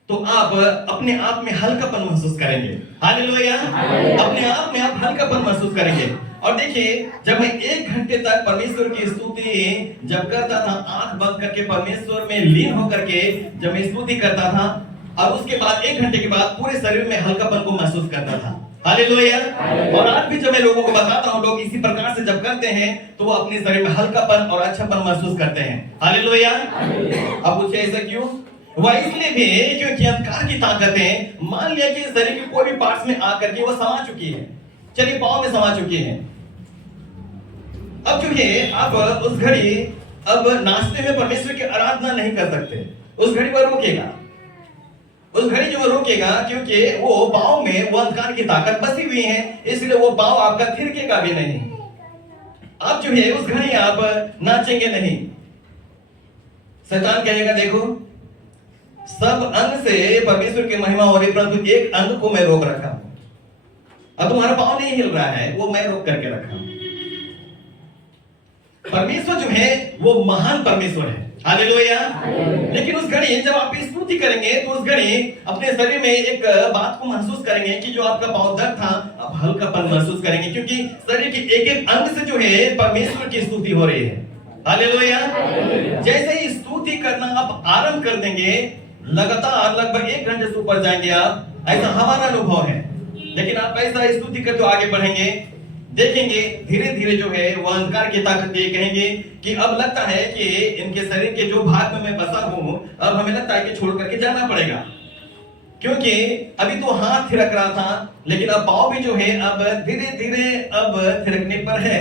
तो आप अपने आप में हल्कापन महसूस करेंगे। हालेलुया। अपने आप में आप हल्कापन महसूस करेंगे। और देखिए, जब मैं 1 घंटे तक परमेश्वर की स्तुति जब करता था, आंख बंद करके परमेश्वर में लीन होकर के जब मैं स्तुति करता था और उसके बाद 1 घंटे के बाद पूरे शरीर में हल्कापन को महसूस करता था। हालेलुया। और आज भी जब मैं लोगों को बताता हूँ, लोग इसी प्रकार से जब करते हैं तो वो अपने शरीर में हल्कापन और अच्छापन महसूस करते हैं। हालेलुया। अब पूछे ऐसा क्यों? वह इसलिए भी क्योंकि अंधकार की ताकतें मान लिया कि शरीर के कोई भी पार्ट्स में आकर के वो समा चुकी है। चलिए, पांव में समा चुकी है। अब जो है आप उस घड़ी अब नाचते में परमेश्वर की आराधना नहीं कर सकते। उस घड़ी वो रोकेगा, उस घड़ी जो वो रोकेगा, क्योंकि वो पांव में वो अंधकार की ताकत बसी हुई है, इसलिए वो पांव आपका थिरकेगा भी नहीं। आप जो है उस घड़ी आप नाचेंगे नहीं। शैतान कहेगा देखो सब अंग से परमेश्वर की महिमा हो रही, परंतु एक अंग को मैं रोक रखा हूं। अब तुम्हारा पांव नहीं हिल रहा है, वो मैं रोक करके रखा हूं। परमेश्वर जो है वो महान परमेश्वर है। हालेलुया। लेकिन उस घड़ी जब आप स्तुति करेंगे तो उस घड़ी अपने शरीर में एक बात को महसूस करेंगे कि जो आपका पांव दर्द था आप हल्कापन महसूस करेंगे, क्योंकि शरीर के एक एक अंग से जो है परमेश्वर की स्तुति हो रही है। हालेलुया। जैसे ही स्तुति करना आप आरंभ कर देंगे, लगातार लगभग 1 घंटे से ऊपर जाएंगे आप, ऐसा हमारा अनुभव है। लेकिन आप ऐसा स्तुति करते आगे बढ़ेंगे, देखेंगे धीरे धीरे जो है वो अंधकार की ताकत ये कहेंगे कि अब लगता है कि इनके शरीर के जो भाग में मैं बसा हूं अब हमें लगता है कि छोड़ करके जाना पड़ेगा, क्योंकि अभी तो हाथ थिरक रहा था लेकिन अब पांव भी जो है अब धीरे धीरे अब थिरकने पर है।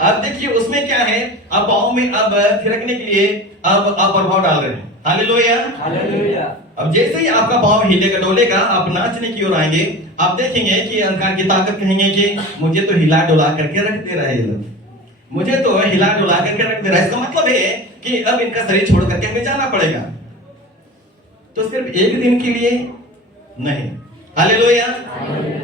अब देखिए उसमें क्या है, अब पांव में अब थिरकने के लिए अब आप प्रभाव डाल रहे हैं। Hallelujah, hallelujah. अब जैसे ही आपका पांव हिलेगा डोलेगा, आप नाचने की ओर आएंगे, आप देखेंगे कि अंधकार की ताकत कहेंगे कि मुझे तो हिला डुला करके रख दे रहा है ये लोग, मुझे तो हिला डुला करके रख दे रहा है। इसका मतलब है कि अब इनका शरीर छोड़ करके हमें जाना पड़ेगा। तो सिर्फ एक दिन के लिए नहीं। हालेलुया।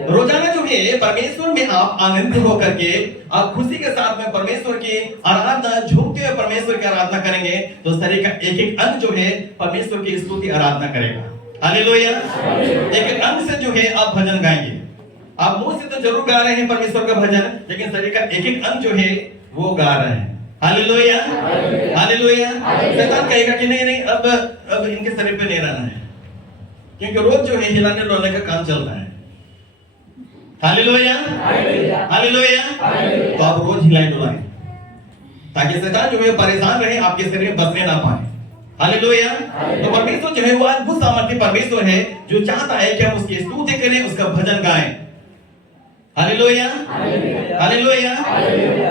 रोजाना जो है परमेश्वर में आप आनंदित होकर के आप खुशी के साथ में परमेश्वर की आराधना, झूमते हुए परमेश्वर की आराधना करेंगे तो शरीर का एक एक अंग जो है परमेश्वर की स्तुति आराधना करेगा। हालेलुया। एक एक अंग से जो है आप भजन गाएंगे। आप मुंह से तो जरूर गा रहे हैं परमेश्वर का भजन, लेकिन शरीर का एक एक अंग जो है वो गा रहे हैं। Hallelujah, hallelujah. शैतान कहेगा कि नहीं नहीं अब इनके शरीर पे नहीं रहना है, क्योंकि रोज जो है हिलाने डोलने का काम चल रहा है। Hallelujah, hallelujah. तो आप रोज हिलाए डुलाएं ताकि शैतान जो है परेशान रहे, आपके शरीर में बसने ना पाए। हालेलुया। तो परमेश्वर जो है वो अद्भुत सामर्थ्य परमेश्वर है जो चाहता है कि हम उसकी स्तुति करें, उसका भजन गाएं। Hallelujah, hallelujah.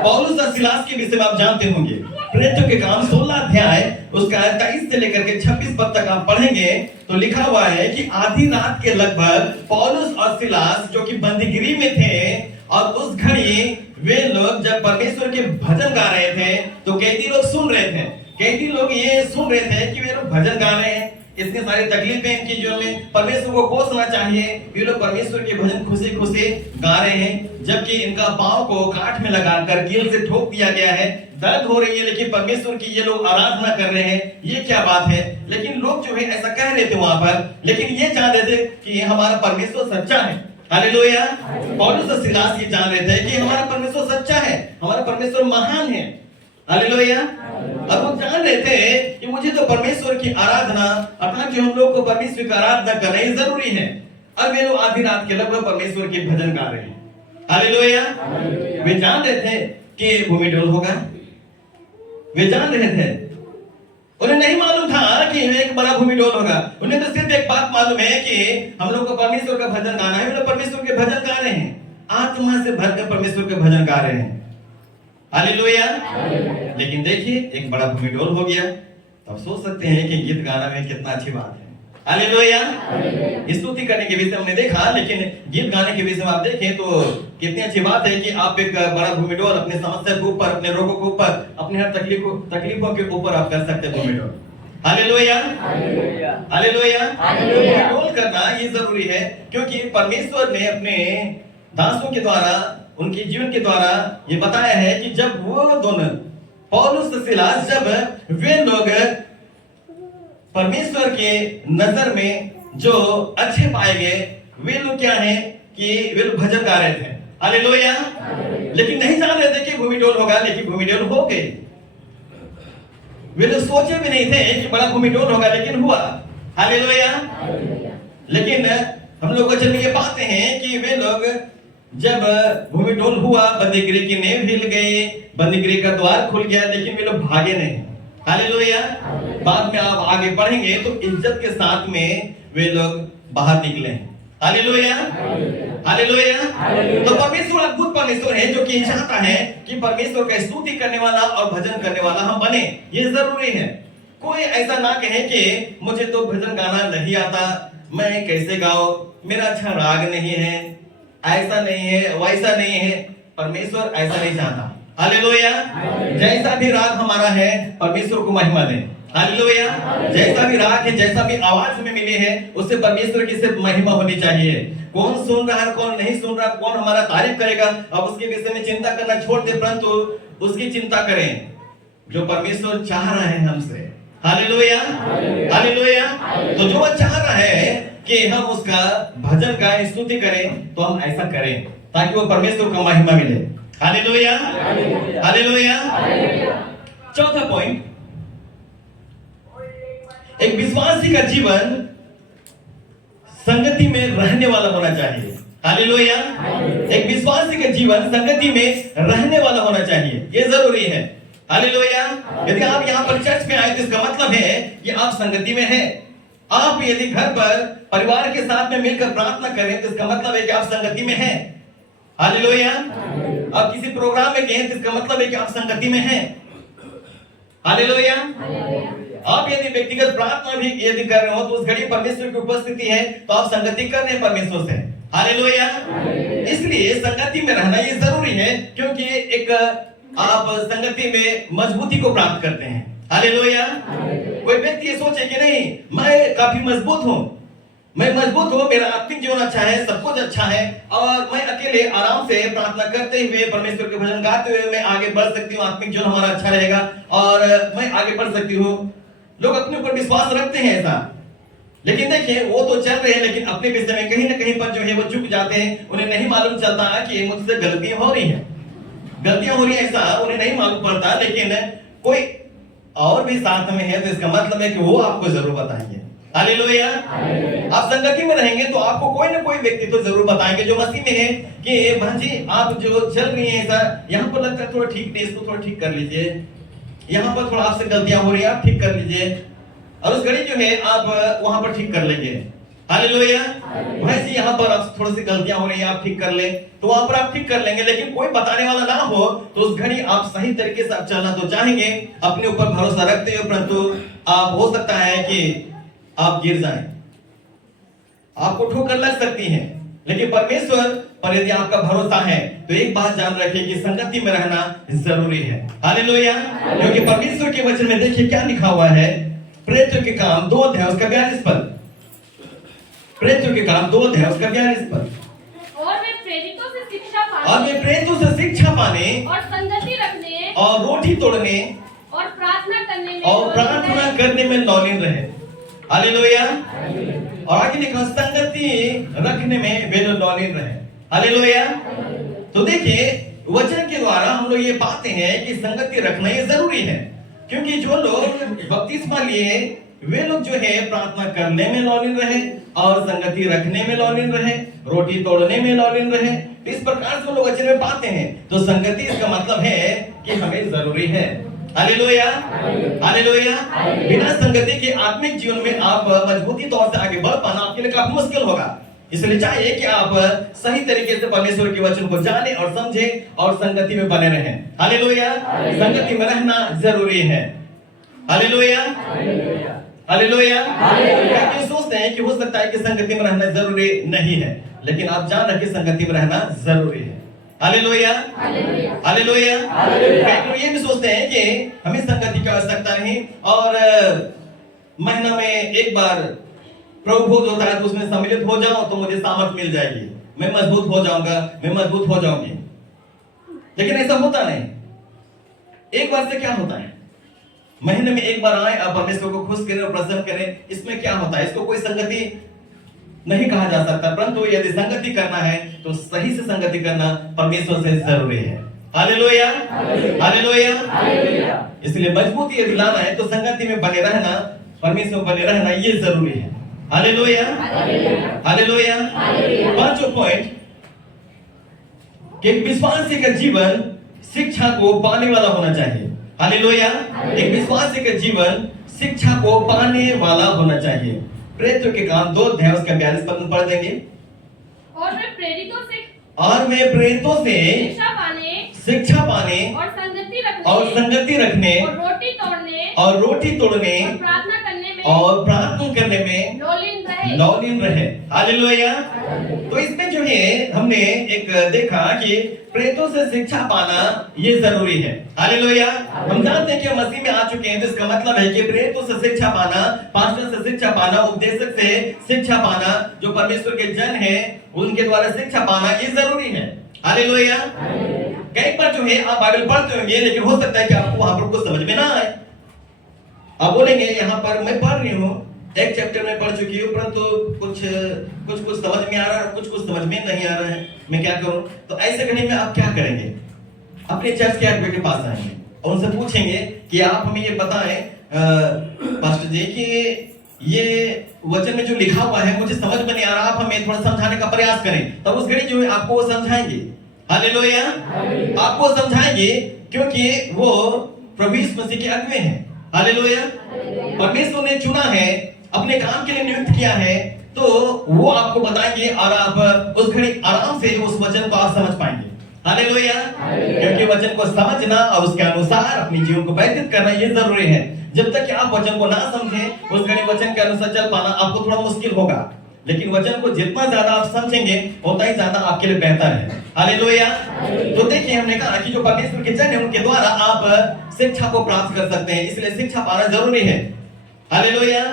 पौलुस और सिलास के विषय में आप जानते होंगे, प्रेरितों के काम 16 अध्याय उसका 23 से लेकर के 26 पद तक आप पढ़ेंगे तो लिखा हुआ है कि आधी रात के लगभग पौलुस और सिलास जो कि बंदीगिरी में थे और उस घड़ी वे लोग जब परमेश्वर के भजन गा रहे थे तो कैदी लोग सुन रहे थे। कैदी लोग ये सुन रहे थे कि वे लोग भजन गा रहे हैं, इतनी सारी तकलीफें इनकी जीवन में, परमेश्वर को कोसना चाहिए, ये लोग परमेश्वर के भजन खुशी खुशी गा रहे हैं, जबकि इनका पांव को काठ में लगाकर कील से ठोक दिया गया है, दर्द हो रही है, लेकिन परमेश्वर की ये लोग आराधना कर रहे हैं। ये क्या बात है? लेकिन लोग जो है ऐसा कह रहे थे वहां पर, लेकिन ये चाह रहे थे कि हमारा परमेश्वर सच्चा है। हालेलुया। पौलुस और सिलास ये जान रहे थे कि हमारा परमेश्वर सच्चा है, हमारा परमेश्वर महान है। हालेलुया। अब वो जान रहे थे कि मुझे तो परमेश्वर की आराधना, अर्थात जो हम लोग को परमेश्वर की आराधना करना ही जरूरी है। अब वे लोग आधी रात के लगभग परमेश्वर के भजन गा रहे हैं। हालेलुया। वे जान रहे थे कि भूमि डोल होगा, वे जान रहे थे, उन्हें नहीं मालूम था कि एक बड़ा भूमि डोल होगा। उन्हें तो सिर्फ एक बात मालूम है कि हम लोग को परमेश्वर का भजन गाना है। वे लोग परमेश्वर के भजन गा रहे हैं, आत्मा से भरकर परमेश्वर के भजन गा रहे हैं। हालेलुया। लेकिन देखिए एक बड़ा भूमि डोल हो गया। तब सोच सकते हैं कि गीत गाना में कितना अच्छी बात है। हालेलुया। स्तुति करने के विषय हमने देखा, लेकिन गीत गाने के विषय में आप देखें तो कितनी अच्छी बात है कि आप एक बड़ा भूमि डोल अपने समस्या के ऊपर, अपने रोगों के ऊपर, अपने हर तकलीफों के ऊपर आप कर सकते हैं भूमि डोल। हालेलुया। हालेलुया। भूमि डोल करना ये जरूरी है, क्योंकि परमेश्वर ने अपने दासों के द्वारा, उनके जीवन के द्वारा ये बताया है कि जब वो दोनों पौलुस और सिलास, जब वे लोग परमेश्वर के नजर में जो अच्छे पाए गए, वे लोग क्या हैं कि वे लोग भजन गा रहे थे। हालेलुया। लेकिन नहीं जान रहे थे कि भूमि डोल होगा, लेकिन भूमि डोल हो गई। वे लोग सोचे भी नहीं थे कि बड़ा भूमि डोल होगा, लेकिन हुआ। हालेलुया। लेकिन हम लोग वचन में ये पाते हैं कि वे लोग जब भूमि डोल हुआ, बंदीगृह की नींव हिल गई, बंदीगृह का द्वार खुल गया, लेकिन वे लोग भागे नहीं। हालेलुया। बाद में आप आगे पढ़ेंगे तो इज्जत के साथ में वे लोग बाहर निकले हैं। हालेलुया। हालेलुया। तो परमेश्वर अद्भुत परमेश्वर है, जो कि चाहता है कि परमेश्वर का स्तुति करने वाला और भजन करने वाला हम बने। ये जरूरी है। कोई ऐसा ना कहे कि मुझे तो भजन गाना नहीं आता, मैं कैसे गाऊं, मेरा अच्छा राग नहीं है, ऐसा नहीं है, वैसा नहीं है। परमेश्वर ऐसा नहीं चाहता। हालेलुया। जैसा भी राग हमारा है, परमेश्वर को महिमा दें। हालेलुया। जैसा भी राग है, जैसा भी आवाज में मिले है, उससे परमेश्वर की सिर्फ महिमा होनी चाहिए। कौन सुन रहा है, कौन नहीं सुन रहा, कौन हमारा तारीफ करेगा, अब उसके विषय में चिंता करना छोड़ दे, परंतु उसकी चिंता करें जो परमेश्वर चाह रहा है हमसे। हालेलुया। हालेलुया। तो जो वह चाह रहा है कि हम उसका भजन गाएं, स्तुति करें, तो हम ऐसा करें ताकि वो परमेश्वर को महिमा मिले। हालेलुया। हालेलुया। चौथा पॉइंट, एक विश्वासी का जीवन संगति में रहने वाला होना चाहिए। हालेलुया। एक विश्वासी का जीवन संगति में रहने वाला होना चाहिए, ये जरूरी है। हालेलुया। यदि आप यहाँ पर चर्च में आए तो इसका मतलब है कि आप संगति में हैं। आप यदि घर पर परिवार के साथ में मिलकर प्रार्थना करें तो इसका मतलब है कि आप संगति में हैं। हालेलुया। आप किसी प्रोग्राम में गए तो इसका मतलब है कि आप संगति में हैं। हालेलुया। आप यदि व्यक्तिगत प्रार्थना भी यदि कर रहे हो तो उस घड़ी परमेश्वर की उपस्थिति है, तो आप संगति कर रहे हैं परमेश्वर से। हालेलुया। इसलिए संगति में रहना ये जरूरी है, क्योंकि एक आप संगति में मजबूती को प्राप्त करते हैं। हालेलुया। कोई व्यक्ति ये सोचे कि नहीं, मैं काफी मजबूत हूं, मैं मजबूत हूं, मेरा आत्मिक जीवन अच्छा है, सब कुछ अच्छा है, और मैं अकेले आराम से प्रार्थना करते हुए, परमेश्वर के भजन गाते हुए मैं आगे बढ़ सकती हूँ, आत्मिक जीवन हमारा अच्छा रहेगा और मैं आगे बढ़ सकती हूँ। लोग अपने ऊपर विश्वास रखते हैं ऐसा, लेकिन देखिए वो तो चल रहे हैं, लेकिन अपने विषय में कहीं ना कहीं पर जो है वो चुक जाते हैं। उन्हें नहीं मालूम चलता कि मुझसे गलतियां हो रही है, गलतियां हो रही है, ऐसा उन्हें नहीं मालूम पड़ता। लेकिन कोई और भी साथ में है तो इसका मतलब है कि वो आपको जरूर बताएंगे। हालेलुया। आप संगति में रहेंगे तो आपको कोई ना कोई व्यक्ति तो जरूर बताएंगे जो मसीह में है कि भाई जी आप जो चल रही है ऐसा, यहाँ पर लगता है थोड़ा ठीक नहीं, इसको थोड़ा ठीक कर लीजिए, यहाँ पर थोड़ा आपसे गलतियां हो रही है, आप ठीक कर लीजिए, और उस घड़ी जो है आप वहां पर ठीक कर लेंगे। हालेलुया। भाई जी यहाँ पर आप थोड़ी सी गलतियां हो रही है, आप ठीक कर ले, तो वहां पर आप ठीक कर लेंगे। लेकिन कोई बताने वाला ना हो तो उस घड़ी आप सही तरीके से आप चलना तो चाहेंगे, अपने ऊपर भरोसा रखते हो, परंतु आप हो सकता है कि आप गिर जाएं, आपको ठोकर लग सकती है। लेकिन परमेश्वर पर यदि आपका भरोसा है तो एक बात जान रखिए कि संगति में रहना जरूरी है। हालेलुया। क्योंकि परमेश्वर के वचन में देखिए क्या लिखा हुआ है, प्रेरितों के काम 2 अध्याय उसका 42 पद। प्रेरितों के काम 2 अध्याय उसका 42 पद। और वे प्रेरितों से शिक्षा और वे प्रेरितों से शिक्षा पाने और संगति रखने और रोटी तोड़ने और प्रार्थना करने में लौलीन रहे। हालेलुया। और आगे लिखा संगति रखने में वे लौलीन रहे। हालेलुया। तो देखिए वचन के द्वारा हम लोग ये पाते हैं कि संगति रखना ये जरूरी है, क्योंकि जो लोग बपतिस्मा लिए वे लोग जो है प्रार्थना करने में लौलीन रहे और संगति रखने में लौलीन रहे, रोटी तोड़ने में लौलीन रहे। इस प्रकार से हम लोग वचन में पाते हैं। तो संगति इसका मतलब है कि हमें जरूरी है। हालेलुया। हालेलुया। बिना संगति के आत्मिक जीवन में आप मजबूती तौर से आगे बढ़ पाना आपके लिए काफी मुश्किल होगा। इसलिए चाहिए कि आप सही तरीके से परमेश्वर के वचन को जाने और समझे और संगति में बने रहें। हालेलुया। संगति में रहना जरूरी है। हालेलुया। हालेलुया। आप सोचते हैं कि हो सकता है कि संगति में रहना जरूरी नहीं है, लेकिन आप जान रखें संगति में रहना जरूरी है। हालेलुया। हालेलुया। लोग ये भी सोचते हैं कि हमें संगति की आवश्यकता नहीं और महीना में एक बार प्रभु भोज होता है तो उसमें सम्मिलित हो जाओ तो मुझे सामर्थ मिल जाएगी, मैं मजबूत हो जाऊंगा, मैं मजबूत हो जाऊंगी। लेकिन ऐसा होता नहीं। एक बार से क्या होता है, महीने में एक बार आए आप परमेश्वर को खुश करें और प्रसन्न करें, इसमें क्या होता है? इसको कोई संगति नहीं कहा जा सकता। परंतु यदि संगति करना है तो सही से संगति करना परमेश्वर से जरूरी है। हालेलुया। हालेलुया। इसलिए मजबूती यदि लाना है तो संगति में बने रहना, परमेश्वर में बने रहना ये जरूरी है। हालेलुया। हालेलुया। पांचों पॉइंट कि विश्वासी का जीवन शिक्षा को पाने वाला होना चाहिए। हालेलुया। एक विश्वासी का जीवन शिक्षा को पाने वाला होना चाहिए। प्रेरितों के काम 2 अध्याय उसका 42 पद पढ़ देंगे। और वे प्रेरितों से शिक्षा पाने और संगति रखने और रोटी तोड़ने और प्रार्थना करने में लौलीन रहे। हालेलुया। तो इसमें जो है हमने एक देखा कि प्रेरितों से शिक्षा पाना ये जरूरी है। हालेलुया। हम जानते हैं कि हम मसीह में आ चुके हैं, तो इसका मतलब है कि प्रेरितों से शिक्षा पाना, पास्टर से शिक्षा पाना, उपदेशक से शिक्षा पाना, जो परमेश्वर के जन हैं उनके द्वारा शिक्षा पाना ये जरूरी है। हालेलुया। कई बार जो है आप बाइबल पढ़ते होंगे, लेकिन हो सकता है कि आपको वहां पर कुछ समझ में ना आए। आप बोलेंगे यहाँ पर मैं पढ़ रही हूँ, एक चैप्टर में पढ़ चुकी हूँ, परंतु कुछ समझ में आ रहा है, कुछ समझ में नहीं आ रहा है, मैं क्या करूं? तो ऐसे घड़ी में आप क्या करेंगे? अपने चर्च के आदमी के पास आएंगे और उनसे पूछेंगे कि आप हमें ये बताएं पास्टर जी कि ये वचन में जो लिखा हुआ है मुझे समझ में नहीं आ रहा, आप हमें थोड़ा समझाने का प्रयास करें। तब उस घड़ी जो है आपको वो समझाएंगे। हालेलुया। आपको समझाएंगे क्योंकि वो प्रभु यीशु मसीह के अगुवे हैं। हालेलुया। परमेश्वर ने चुना है, अपने काम के लिए नियुक्त किया है, तो वो आपको बताएंगे और आप उस घड़ी आराम से उस वचन को आप समझ पाएंगे। हालेलुया। क्योंकि वचन को समझना और उसके अनुसार अपने जीवन को व्यतीत करना ये जरूरी है। जब तक कि आप वचन को ना समझें, उस घड़ी वचन के अनुसार चल पाना आपको थोड़ा मुश्किल होगा। लेकिन वचन को जितना ज्यादा आप समझेंगे उतना ही ज्यादा आपके लिए बेहतर है। हालेलुया। तो देखिए हमने कहा कि जो परमेश्वर के जन है उनके द्वारा आप शिक्षा को प्राप्त कर सकते हैं, इसलिए शिक्षा पाना जरूरी है। हालेलुया।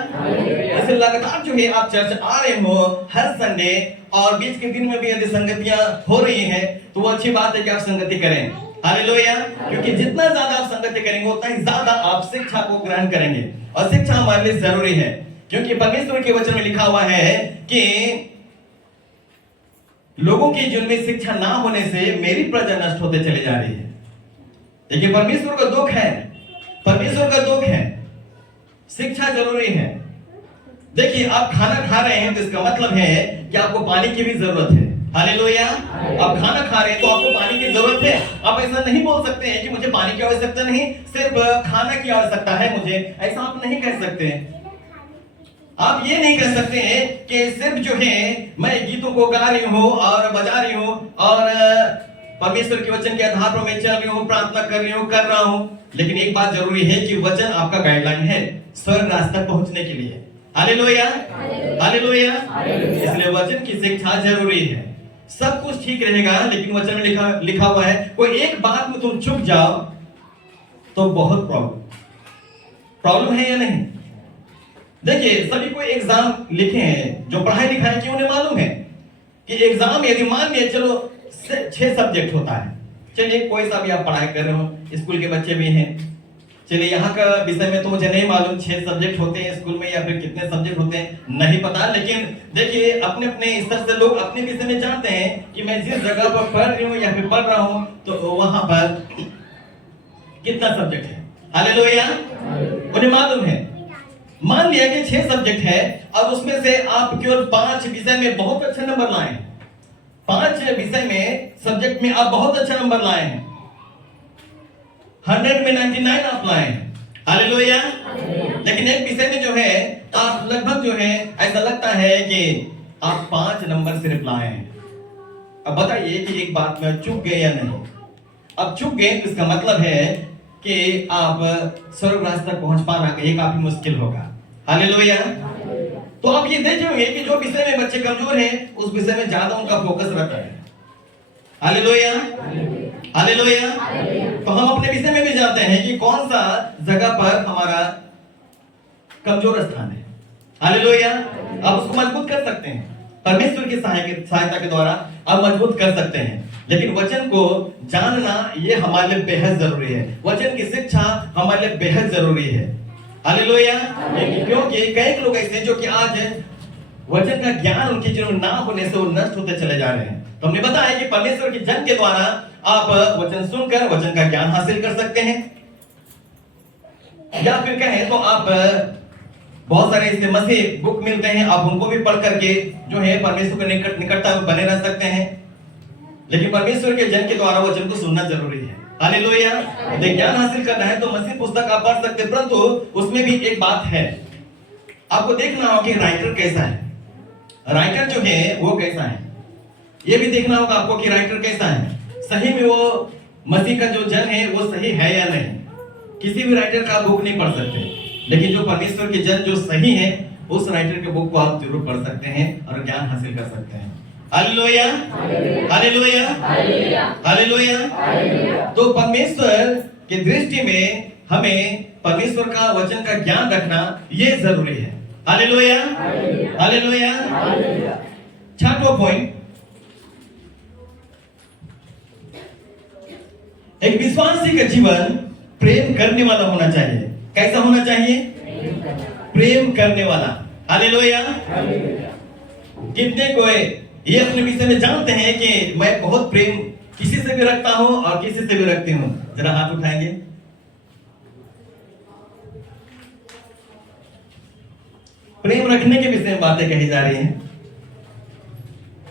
इसलिए लगातार जो है आप चर्च आ रहे हो हर संडे, और बीच के दिन में भी यदि संगतियां हो रही हैं तो वो अच्छी बात है कि आप संगति करें। हालेलुया। क्योंकि जितना ज्यादा आप संगति करेंगे उतना ही ज्यादा आप शिक्षा को ग्रहण करेंगे, और शिक्षा हमारे लिए जरूरी है। क्योंकि परमेश्वर के वचन में लिखा हुआ है कि लोगों के जीवन में शिक्षा ना होने से मेरी प्रजा नष्ट होते चले जा रही है। देखिए परमेश्वर का दुख है, परमेश्वर का दुख है। शिक्षा जरूरी है। देखिए आप खाना खा रहे हैं तो इसका मतलब है कि आपको पानी की भी जरूरत है। हालेलुया। आप खाना खा रहे हैं तो आपको पानी की जरूरत है। आप ऐसा नहीं बोल सकते हैं कि मुझे पानी की आवश्यकता नहीं, सिर्फ खाना की आवश्यकता है मुझे, ऐसा आप नहीं कह सकते। आप ये नहीं कह सकते हैं कि सिर्फ जो है मैं गीतों को गा रही हूँ और बजा रही हूँ और परमेश्वर के वचन के आधार पर मैं चल रही हूँ, प्रार्थना कर रही हूँ, कर रहा हूँ। लेकिन एक बात जरूरी है कि वचन आपका गाइडलाइन है स्वर्ग रास्ता पहुंचने के लिए। हालेलुया। हालेलुया। इसलिए वचन की शिक्षा जरूरी है। सब कुछ ठीक रहेगा, लेकिन वचन में लिखा हुआ है कोई एक बात में तुम चुक जाओ तो बहुत प्रॉब्लम है या नहीं। देखिए, सभी कोई एग्जाम लिखे हैं, जो पढ़ाई लिखाई की उन्हें मालूम है कि एग्जाम यदि मान लिया चलो 6 सब्जेक्ट होता है, चलिए कोई सा भी आप पढ़ाई कर रहे हो, स्कूल के बच्चे भी हैं, चलिए यहाँ का विषय में तो मुझे नहीं मालूम 6 सब्जेक्ट होते हैं स्कूल में या फिर कितने सब्जेक्ट होते हैं नहीं पता, लेकिन देखिए अपने अपने स्तर से लोग अपने विषय में जानते हैं कि मैं जिस जगह पर पढ़ रही हूँ या फिर पढ़ रहा हूँ तो वहां पर कितना सब्जेक्ट है। हालेलुया। उन्हें मालूम है। मान लिया कि 6 सब्जेक्ट है और उसमें से आप केवल 5 विषय में बहुत अच्छा नंबर लाए हैं, 5 विषय में सब्जेक्ट में आप बहुत अच्छा नंबर लाए हैं, 100 में 99 आप लाए हैं। हालेलुया। लेकिन एक विषय में जो है आप लगभग जो है ऐसा लगता है कि आप 5 नंबर सिर्फ लाए हैं। अब बताइए कि एक बात में चूक गए या नहीं। अब चूक गए तो इसका मतलब है कि आप स्वर्ग राज तक पहुंच पाना ये काफी मुश्किल होगा। हालेलुया। तो आप ये देखेंगे कि जो विषय में बच्चे कमजोर हैं उस विषय में ज्यादा उनका फोकस रहता है। हालेलुया। हालेलुया। तो हम अपने विषय में भी जानते हैं कि कौन सा जगह पर हमारा कमजोर स्थान है। हालेलुया। आप उसको मजबूत कर सकते हैं, परमेश्वर की सहायता के द्वारा आप मजबूत कर सकते हैं। लेकिन वचन को जानना ये हमारे लिए बेहद जरूरी है, वचन की शिक्षा हमारे लिए बेहद जरूरी है। हालेलुया। क्योंकि कई लोग ऐसे जो कि आज वचन का ज्ञान उनके जीवन में ना होने से वो नष्ट होते चले जा रहे हैं। तो हमने बताया कि परमेश्वर की जन के द्वारा आप वचन सुनकर वचन का ज्ञान हासिल कर सकते हैं, या फिर कहें तो आप बहुत सारे इससे मसीह बुक मिलते हैं, आप उनको भी पढ़ करके जो है परमेश्वर के निकटता में बने रह सकते हैं। लेकिन परमेश्वर के जन के द्वारा वचन को सुनना जरूरी है। हालेलुया। यदि ज्ञान हासिल करना है तो मसीह पुस्तक आप पढ़ सकते हैं, परंतु उसमें भी एक बात है, आपको देखना होगा कि राइटर कैसा है, राइटर जो है वो कैसा है, ये भी देखना होगा आपको कि राइटर कैसा है, सही में वो मसीह का जो जन है वो सही है या नहीं। किसी भी राइटर का बुक नहीं पढ़ सकते, लेकिन जो परमेश्वर के जन जो सही है उस राइटर के बुक को आप जरूर पढ़ सकते हैं और ज्ञान हासिल कर सकते हैं। हालेलुया। हालेलुया। हालेलुया। तो परमेश्वर की दृष्टि में हमें परमेश्वर का वचन का ज्ञान रखना ये जरूरी है। हालेलुया। हालेलुया। 6वां पॉइंट, एक विश्वासी का जीवन प्रेम करने वाला होना चाहिए। कैसा होना चाहिए? प्रेम करने वाला। हालेलुया। कितने कोई ये अपने विषय में जानते हैं कि मैं बहुत प्रेम किसी से भी रखता हूं और किसी से भी रखती हूं? जरा हाथ उठाएंगे। प्रेम रखने के विषय में बातें कही जा रही हैं।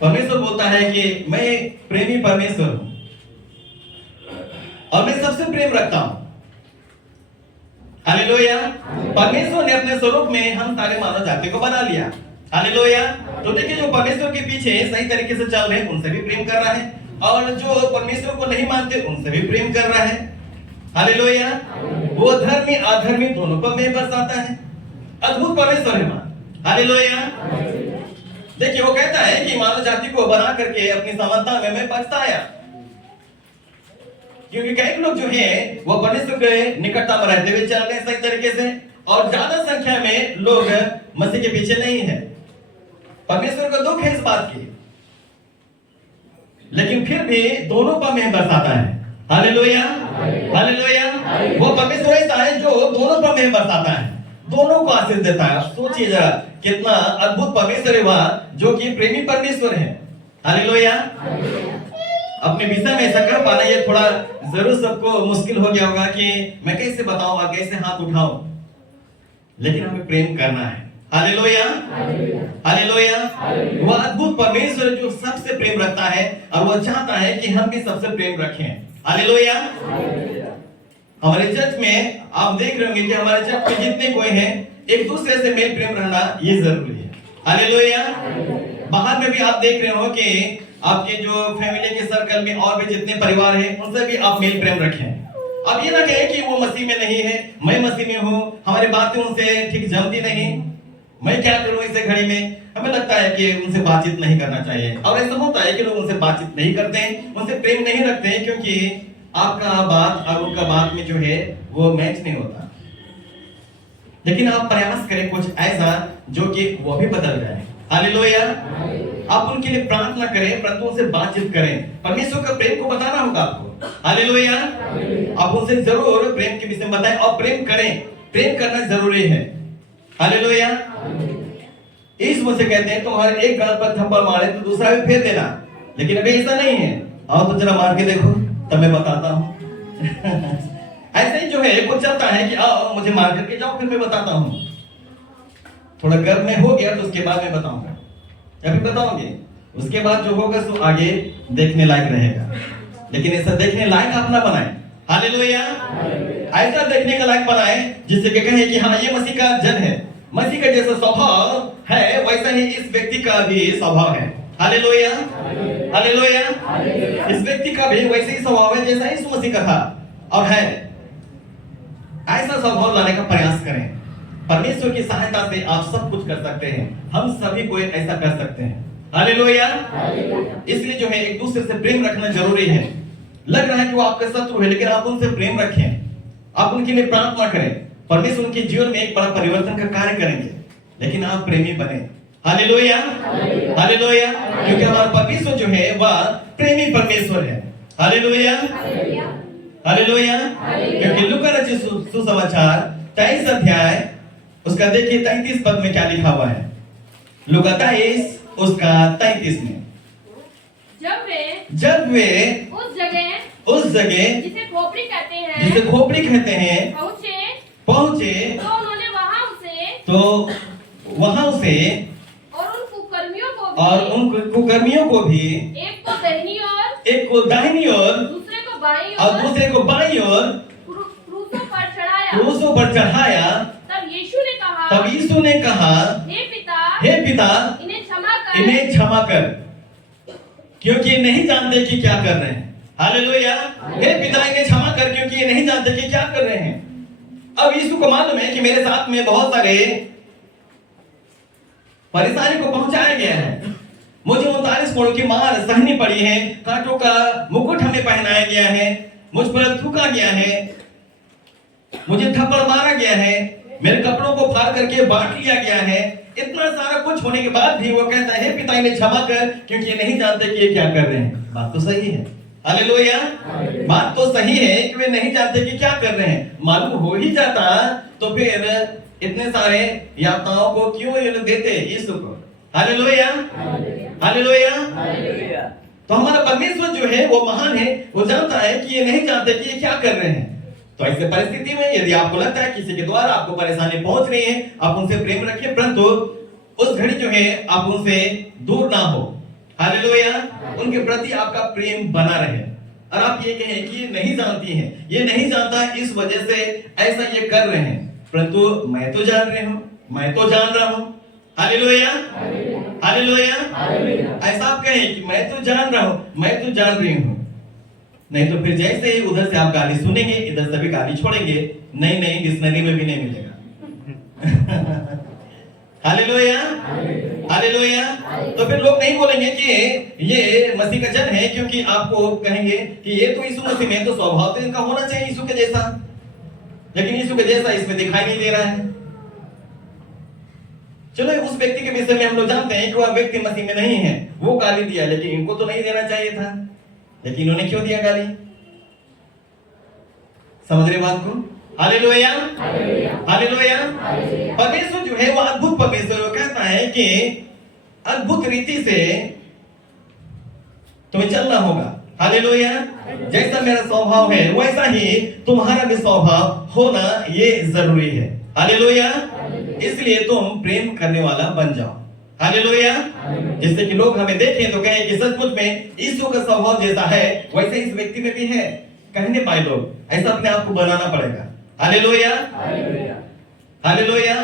परमेश्वर बोलता है कि मैं प्रेमी परमेश्वर हूं और मैं सबसे प्रेम रखता हूं। हालेलुया। परमेश्वर ने अपने स्वरूप में हम सारे मानव जाति को बना लिया। हालेलुया। तो देखिए, जो परमेश्वर के पीछे सही तरीके से चल रहे हैं उनसे भी प्रेम कर रहा है, और जो परमेश्वर को नहीं मानते उनसे भी प्रेम कर रहा है। हालेलुया। वो धर्मी अधर्मी दोनों पर मेल बरसाता है। अद्भुत परमेश्वर है मां। हालेलुया। देखिए, वो कहता है कि मानव जाति को बना करके अपनी समानता में मैं पछताया, क्योंकि कई लोग जो है वो परमेश्वर के निकटता में रहते हुए चल रहे हैं सही तरीके से, और ज्यादा संख्या में लोग मसीह के पीछे नहीं है। परमेश्वर को दुख है इस बात की, लेकिन फिर भी दोनों पर मेल बरसाता है। हालेलुया। हालेलुया। वो परमेश्वर ऐसा है जो दोनों पर मेल बरसाता है, दोनों को आशीष देता है। सोचिए जरा कितना अद्भुत परमेश्वर है वह, जो कि प्रेमी परमेश्वर है। हालेलुया। अपने विषय में ऐसा कर पाना ये थोड़ा जरूर सबको मुश्किल हो गया होगा कि मैं कैसे बताऊं और कैसे हाथ उठाऊं, लेकिन हमें प्रेम करना है। हालेलुया। हालेलुया। वो अद्भुत परमेश्वर जो सबसे प्रेम रखता है और वो चाहता है कि हम भी सबसे प्रेम रखें। हालेलुया। हमारे चर्च में आप देख रहे होंगे कि हमारे चर्च में जितने कोई हैं एक दूसरे से मेल प्रेम रहना ये जरूरी है। हालेलुया। बाहर में भी आप देख रहे हो कि आपके जो फैमिली के सर्कल में और भी जितने परिवार हैं उनसे भी आप मेल प्रेम रखें। अब ये ना कहें कि वो मसीह में नहीं है, मैं मसीह में हूं, हमारी बातें उनसे ठीक जमती नहीं। मैं क्या करूं ऐसे घड़ी में? हमें लगता है कि उनसे बातचीत नहीं करना चाहिए, और ऐसा होता है कि लोग उनसे बातचीत नहीं करते हैं, उनसे प्रेम नहीं रखते हैं, क्योंकि आपका बात और उनका बात में जो है वो मैच नहीं होता। लेकिन आप प्रयास करें कुछ ऐसा जो कि वो भी बदल जाए। हालेलुया। आप उनके लिए प्रार्थना करें, परंतु उनसे बातचीत करें। परमेश्वर का प्रेम को बताना होगा आपको। हालेलुया। आप उनसे जरूर प्रेम के विषय में बताएं और प्रेम करें। प्रेम करना जरूरी है। हालेलुया। इस मुझसे कहते हैं तुम्हारे एक गाल पर थप्पड़ मारे तो दूसरा भी फेर देना, लेकिन अभी ऐसा नहीं है। आओ तो जरा मार के देखो, तब मैं बताता हूँ। ऐसे ही जो है कुछ चलता है कि आओ मुझे मार करके जाओ, फिर मैं बताता हूँ। थोड़ा गर्म में हो गया तो उसके बाद मैं बताऊंगा, अभी बताओगे, उसके बाद जो होगा सो आगे देखने लायक रहेगा। लेकिन ऐसा देखने लायक आप ना बनाए। हालेलुया। ऐसा देखने का लायक बनाए जिससे कि कहे कि हाँ ये मसीह का जन है, मसीह का जैसा स्वभाव है वैसा ही इस व्यक्ति का भी स्वभाव है। हालेलुया। हालेलुया। इस व्यक्ति का भी वैसे ही स्वभाव है जैसा इस मसीह का था और है। ऐसा स्वभाव लाने का प्रयास करें। परमेश्वर की सहायता से आप सब कुछ कर सकते हैं। हम सभी को ऐसा कर सकते हैं। हालेलुया। इसलिए जो है एक दूसरे से प्रेम रखना जरूरी है। लग रहा है कि वो आपका शत्रु है, लेकिन आप उनसे प्रेम रखें, आप उनके लिए प्रार्थना करें। परमेश्वर उनके जीवन में एक बड़ा परिवर्तन का कार्य करेंगे, लेकिन आप प्रेमी बने। हालेलुया। हालेलुया। क्योंकि हमारा परमेश्वर जो है वह प्रेमी परमेश्वर है। हालेलुया। हालेलुया। क्योंकि लूका रचित सुसमाचार 23 अध्याय उसका देखिए 33 पद में क्या लिखा हुआ है। लूका 23 उसका 33 में, जब वे उस जगह जिसे खोपड़ी कहते हैं पहुंचे तो उन्होंने वहां उसे और उन कुकर्मियों को भी एक को दाहिनी ओर दूसरे को बाईं और दूसरे को बाईं ओर क्रूसों पर चढ़ाया। तब यीशु ने कहा हे पिता इन्हें क्षमा कर, क्योंकि ये नहीं जानते कि क्या कर रहे हैं। हालेलुया। हे पिता इन्हें क्षमा कर, क्योंकि ये नहीं जानते कि क्या कर रहे हैं। अब यीशु को मालूम है कि मेरे साथ में बहुत सारे परेशानी को पहुंचाया गया है। मुझे 39 कोड़ों की मार सहनी पड़ी है, कांटों का मुकुट हमें पहनाया गया है, मुझ पर थूका गया है, मुझे थप्पड़ मारा गया है, मेरे कपड़ों को फाड़ करके बांट लिया गया है। इतना सारा कुछ होने के बाद भी वो कहता है हे पिता इन्हें क्षमा कर, क्योंकि ये नहीं जानते कि ये क्या कर रहे हैं। बात तो सही है। हालेलुया। बात तो सही है कि वे नहीं जानते कि क्या कर रहे हैं। मालूम हो ही जाता तो फिर इतने सारे यातनाओं को क्यों ये लोग देते यीशु को। हालेलुया। हालेलुया। तो हमारा परमेश्वर जो है वो महान है, वो जानता है कि ये नहीं जानते कि ये क्या कर रहे हैं। तो ऐसे परिस्थिति में यदि आपको लगता है किसी के द्वारा आपको परेशानी पहुंच रही है, आप उनसे प्रेम रखिए, परंतु उस घड़ी जो है आप उनसे दूर ना हो। हालेलुया। उनके प्रति आपका प्रेम बना रहे। और आप ये कहें कि ये नहीं जानती हैं, ये नहीं जानता इस वजह से ऐसा ये कर रहे हैं, परंतु मैं तो जान रही हूँ, मैं तो जान रहा हूँ। हालेलुया। हालेलुया। ऐसा आप कहें कि मैं तो जान रहा हूँ, मैं तो जान रही हूँ। नहीं तो फिर जैसे ही उधर से आप गाली सुनेंगे, इधर से भी गाली छोड़ेंगे, नहीं डिक्शनरी में भी नहीं मिलेगा। हालेलुया। हालेलुया। तो फिर लोग नहीं बोलेंगे कि ये मसीह का जन है, क्योंकि आपको कहेंगे कि ये तो यीशु मसीह में तो स्वभाव तो इनका होना चाहिए यीशु के जैसा, लेकिन यीशु के जैसा इसमें दिखाई नहीं दे रहा है। चलो उस व्यक्ति के विषय में हम लोग जानते हैं कि वह व्यक्ति मसीह में नहीं है, वो गाली दिया, लेकिन इनको तो नहीं देना चाहिए था, लेकिन इन्होंने क्यों दिया गाली। समझ रहे बात को। हालेलुया। हालेलुया। परमेश्वर जो है वो अद्भुत परमेश्वर, वो कहता है कि अद्भुत रीति से तुम्हें चलना होगा। हालेलुया। जैसा मेरा स्वभाव है वैसा ही तुम्हारा भी स्वभाव होना ये जरूरी है। हालेलुया। इसलिए तुम प्रेम करने वाला बन जाओ। हालेलुया। जिससे कि लोग हमें देखें तो कहें कि सचमुच में यीशु का स्वभाव जैसा है वैसे इस व्यक्ति में भी है, कहने पाए लोग। ऐसा अपने आप को बनाना पड़ेगा। हालेलुया। हालेलुया।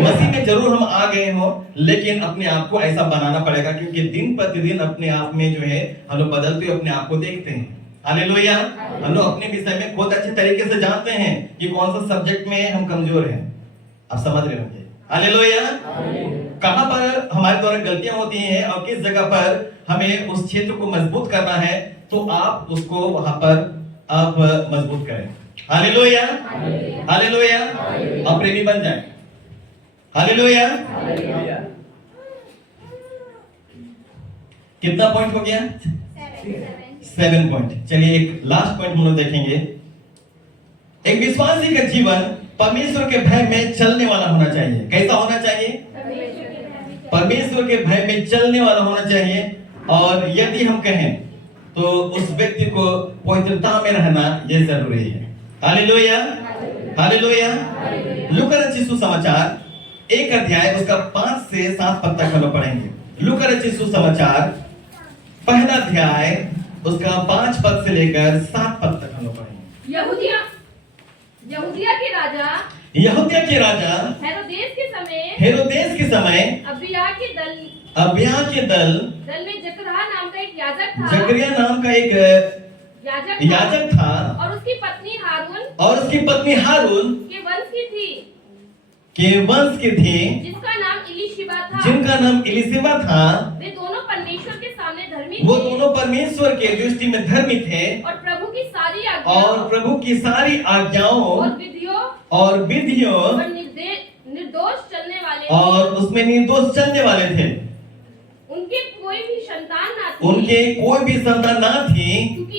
मसीह में जरूर हम आ गए हो, लेकिन अपने आप को ऐसा बनाना पड़ेगा, क्योंकि दिन प्रतिदिन अपने आप में जो है हम लोग बदलते हुए अपने आप को देखते हैं। हालेलुया। हम लोग अपने विषय में खुद अच्छे तरीके से जानते हैं कि कौन सा सब्जेक्ट में हम कमजोर हैं। आप समझ रहे होंगे। हालेलुया। कहां पर हमारे द्वारा गलतियां होती हैं और किस जगह पर हमें उस क्षेत्र को मजबूत करना है, तो आप उसको वहां पर आप मजबूत करें। Hallelujah, hallelujah. आप प्रेमी बन जाएं। हालेलुया। कितना पॉइंट हो गया? 7 पॉइंट। चलिए एक लास्ट पॉइंट हम लोग देखेंगे। एक विश्वासी का जीवन परमेश्वर के भय में चलने वाला होना चाहिए। कैसा होना चाहिए? परमेश्वर के भय में चलने वाला होना चाहिए। और यदि हम कहें तो उस व्यक्ति को पवित्रता में रहना यह जरूरी है। Hallelujah, hallelujah. लूका रचित सुसमाचार 1 अध्याय उसका 5 से 7 पद तक हम लोग पढ़ेंगे। लूका रचित सुसमाचार 1 अध्याय उसका 5 पद से लेकर 7 पद तक हम लोग पढ़ेंगे। यहूदिया के राजा हेरोदेस के समय अबिय्याह के दल में जकरिया नाम का एक याजक था और उसकी पत्नी हारून के वंश की थी जिनका नाम इलिशिबा था। वे दोनों परमेश्वर के सामने धर्मी थे। वो दोनों परमेश्वर के दृष्टि में धर्मी थे और प्रभु की सारी आज्ञाओं और विधियों और निर्दोष चलने वाले और उसमें निर्दोष चलने वाले थे। उनके कोई भी संतान ना थी क्योंकि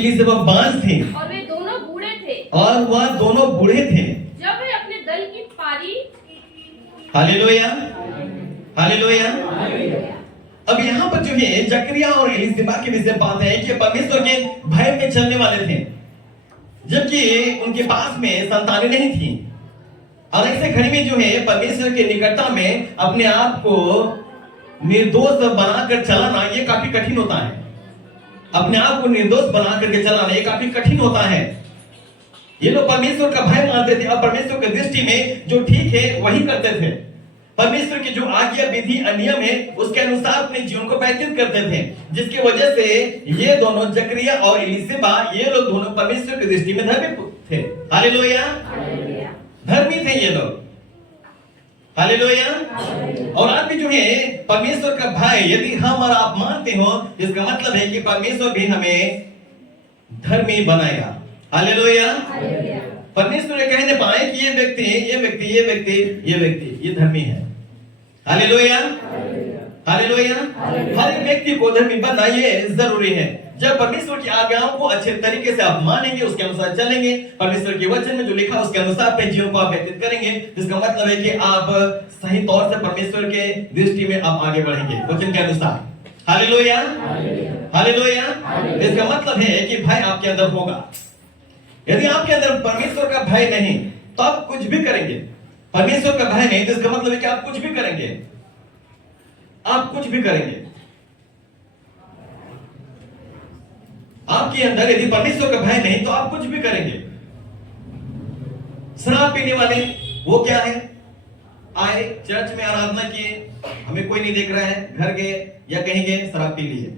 इलिशिबा बांझ थी और वे दोनों बूढ़े थे और वह दोनों बूढ़े थे जब वे अपने दल की पारी। Hallelujah, hallelujah. अब यहाँ पर जो है जकरिया और इलिशिबा के विषय बात है कि परमेश्वर के भय में चलने वाले थे, जबकि उनके पास में संतानें नहीं थी। और ऐसे घड़ी में जो है परमेश्वर के निकटता में अपने आप को निर्दोष बनाकर चलाना ये काफी कठिन होता है। अपने आप को निर्दोष बना करके चलाना ये काफी कठिन होता है। ये लोग परमेश्वर का भय मानते थे और परमेश्वर की दृष्टि में जो ठीक है वही करते थे। परमेश्वर की जो आज्ञा विधि नियम है उसके अनुसार अपने जीवन को व्यतीत करते थे, जिसकी वजह से ये दोनों जकरिया और इलिशिबा ये लोग दोनों परमेश्वर की दृष्टि में धर्मी थे। हालेलुया, धर्मी थे ये लोग। हालेलुया। और आज भी जो है परमेश्वर का भय यदि हम और आप मानते हो, इसका मतलब है कि परमेश्वर भी हमें धर्मी बनाएगा। हालेलुया। परमेश्वर कह नहीं पाए कि ये व्यक्ति ये धर्मी है। Hallelujah, hallelujah. हर एक व्यक्ति को धर्मी बनना ये जरूरी है। जब परमेश्वर की आज्ञाओं को अच्छे तरीके से आप मानेंगे, उसके अनुसार चलेंगे, परमेश्वर के वचन में जो लिखा उसके अनुसार अपने जीवन को आप व्यतीत करेंगे, इसका मतलब है कि आप सही तौर से परमेश्वर के दृष्टि में आप आगे बढ़ेंगे वचन के अनुसार। Hallelujah, hallelujah. इसका मतलब है कि भय आपके अंदर होगा। यदि आपके अंदर परमेश्वर का भय नहीं तो आप कुछ भी करेंगे। परमेश्वर का भय नहीं तो इसका मतलब है कि आप कुछ भी करेंगे, आप कुछ भी करेंगे। आपके अंदर यदि परमेश्वर का भय नहीं तो आप कुछ भी करेंगे। शराब पीने वाले वो क्या है? आए चर्च में आराधना किए, हमें कोई नहीं देख रहा है, घर गए या कहीं गए, शराब पी ली है।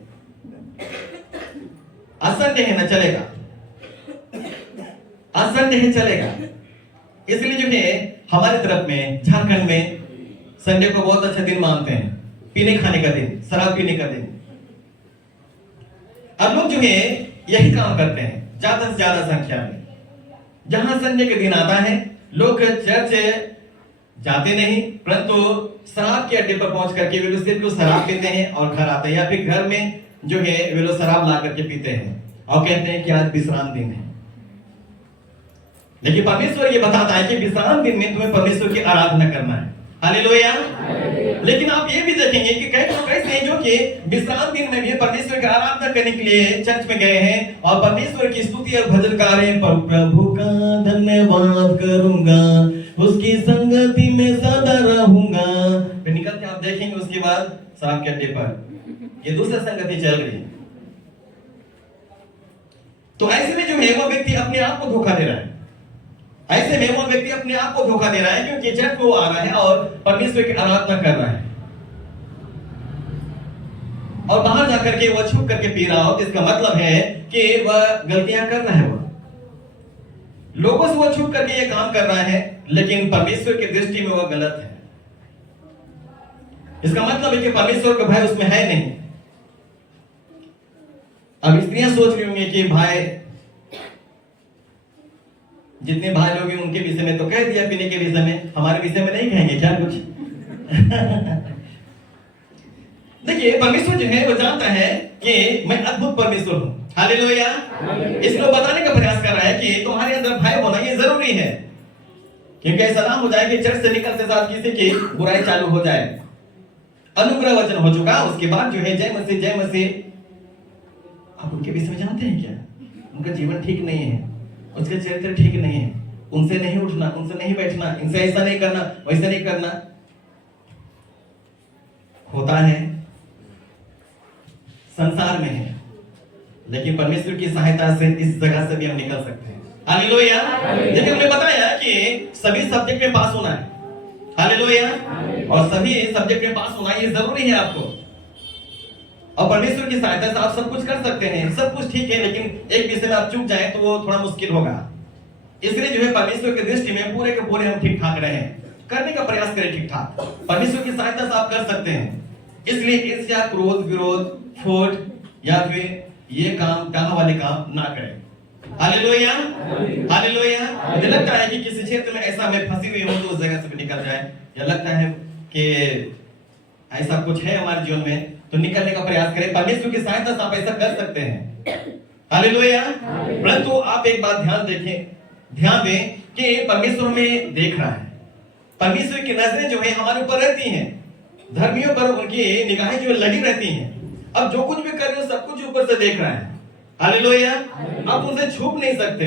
असंडे है ना चलेगा, असंडे है चलेगा। इसलिए जो है हमारी तरफ में झारखंड में संडे को बहुत अच्छा दिन मानते हैं, पीने खाने का दिन, शराब पीने का दिन। अब लोग जो है यही काम करते हैं ज्यादा से ज्यादा संख्या में। जहां संडे के दिन आता है लोग चर्च जाते नहीं, परंतु शराब के अड्डे पर पहुंच करके वे लोग सिर्फ शराब पीते हैं और घर आते हैं, या फिर घर में जो है वे लोग शराब ला करके पीते हैं और कहते हैं कि आज विश्राम दिन है। लेकिन परमेश्वर ये बताता है कि विश्राम दिन में तुम्हें परमेश्वर की आराधना करना है। हालेलुया। लेकिन आप ये भी देखेंगे कि कई लोग ऐसे हैं जो कि विश्राम दिन में भी परमेश्वर की आराधना करने के लिए चर्च में गए हैं और परमेश्वर की स्तुति और भजन गा रहे हैं। प्रभु का धन्यवाद करूंगा, उसकी संगति में सदा रहूंगा। फिर निकलते आप देखेंगे उसके बाद शराब के अड्डे पर ये दूसरा संगति चल रही है। तो ऐसे में जो है वो व्यक्ति अपने आप को धोखा दे रहा है। ऐसे में वो व्यक्ति अपने आप को धोखा दे रहा है, क्योंकि चर्च को आ रहा है और परमेश्वर की आराधना कर रहा है और बाहर जाकर के वो छुप करके पी रहा हो, तो इसका मतलब है कि वह गलतियां कर रहा है। वो लोगों से वो छुप करके ये काम कर रहा है, लेकिन परमेश्वर की दृष्टि में वह गलत है। इसका मतलब है कि परमेश्वर का भय उसमें है नहीं। अब स्त्रियां सोच रही होंगी कि भाई, जितने भाई लोग हैं उनके विषय में तो कह दिया पीने के विषय में, हमारे विषय में नहीं कहेंगे क्या कुछ? देखिए, परमेश्वर जो है वो जानता है कि मैं अद्भुत परमेश्वर हूं। हालेलुया। इसको बताने का प्रयास कर रहा है कि तुम्हारे अंदर भय होना ये जरूरी है, क्योंकि ऐसा ना हो जाए कि चर्च से निकलते साथ किसी की बुराई चालू हो जाए। अनुग्रह वचन हो चुका, उसके बाद जो है जय मसीह जय मसीह। आप उनके विषय में जानते हैं क्या? उनका जीवन ठीक नहीं है, उसका चरित्र ठीक नहीं है, उनसे नहीं उठना, उनसे नहीं बैठना, इनसे ऐसा नहीं करना, वैसा नहीं करना। होता है, संसार में है, लेकिन परमेश्वर की सहायता से इस जगह से भी हम निकल सकते हैं। हालेलुया। देखिए, हमने बताया कि सभी सब्जेक्ट में पास होना है। हालेलुया। और सभी सब्जेक्ट में पास होना ये जरूरी है आपको, और परमेश्वर की सहायता से आप सब कुछ कर सकते हैं। सब कुछ ठीक है, लेकिन एक विषय में आप चूक जाए तो वो थोड़ा मुश्किल होगा। इसलिए जो है परमेश्वर की दृष्टि में पूरे के पूरे हम ठीक ठाक रहें, करने का प्रयास करें ठीक ठाक। परमेश्वर की सहायता से आप कर सकते हैं। इसलिए ईर्ष्या, क्रोध, विरोध, फोट या फिर ये काम कहां वाले काम ना करें। हालेलुया। हालेलुया। मुझे लगता है कि किसी क्षेत्र में ऐसा मैं फंसी हुई हूं तो उस जगह से भी निकल जाए, या लगता है कि ऐसा कुछ है हमारे जीवन में तो निकलने का प्रयास करें। परमेश्वर की सहायता से आप ऐसा कर सकते हैं। हालेलुया। परंतु आप एक बात ध्यान दें कि परमेश्वर हमें देख रहा है। परमेश्वर की नजरें जो है हमारे ऊपर रहती हैं, धर्मियों पर उनकी निगाहें जो लगी रहती हैं। अब जो कुछ भी कर रहे हो सब कुछ ऊपर से देख रहा है। हालेलुया। आप उनसे छुप नहीं सकते।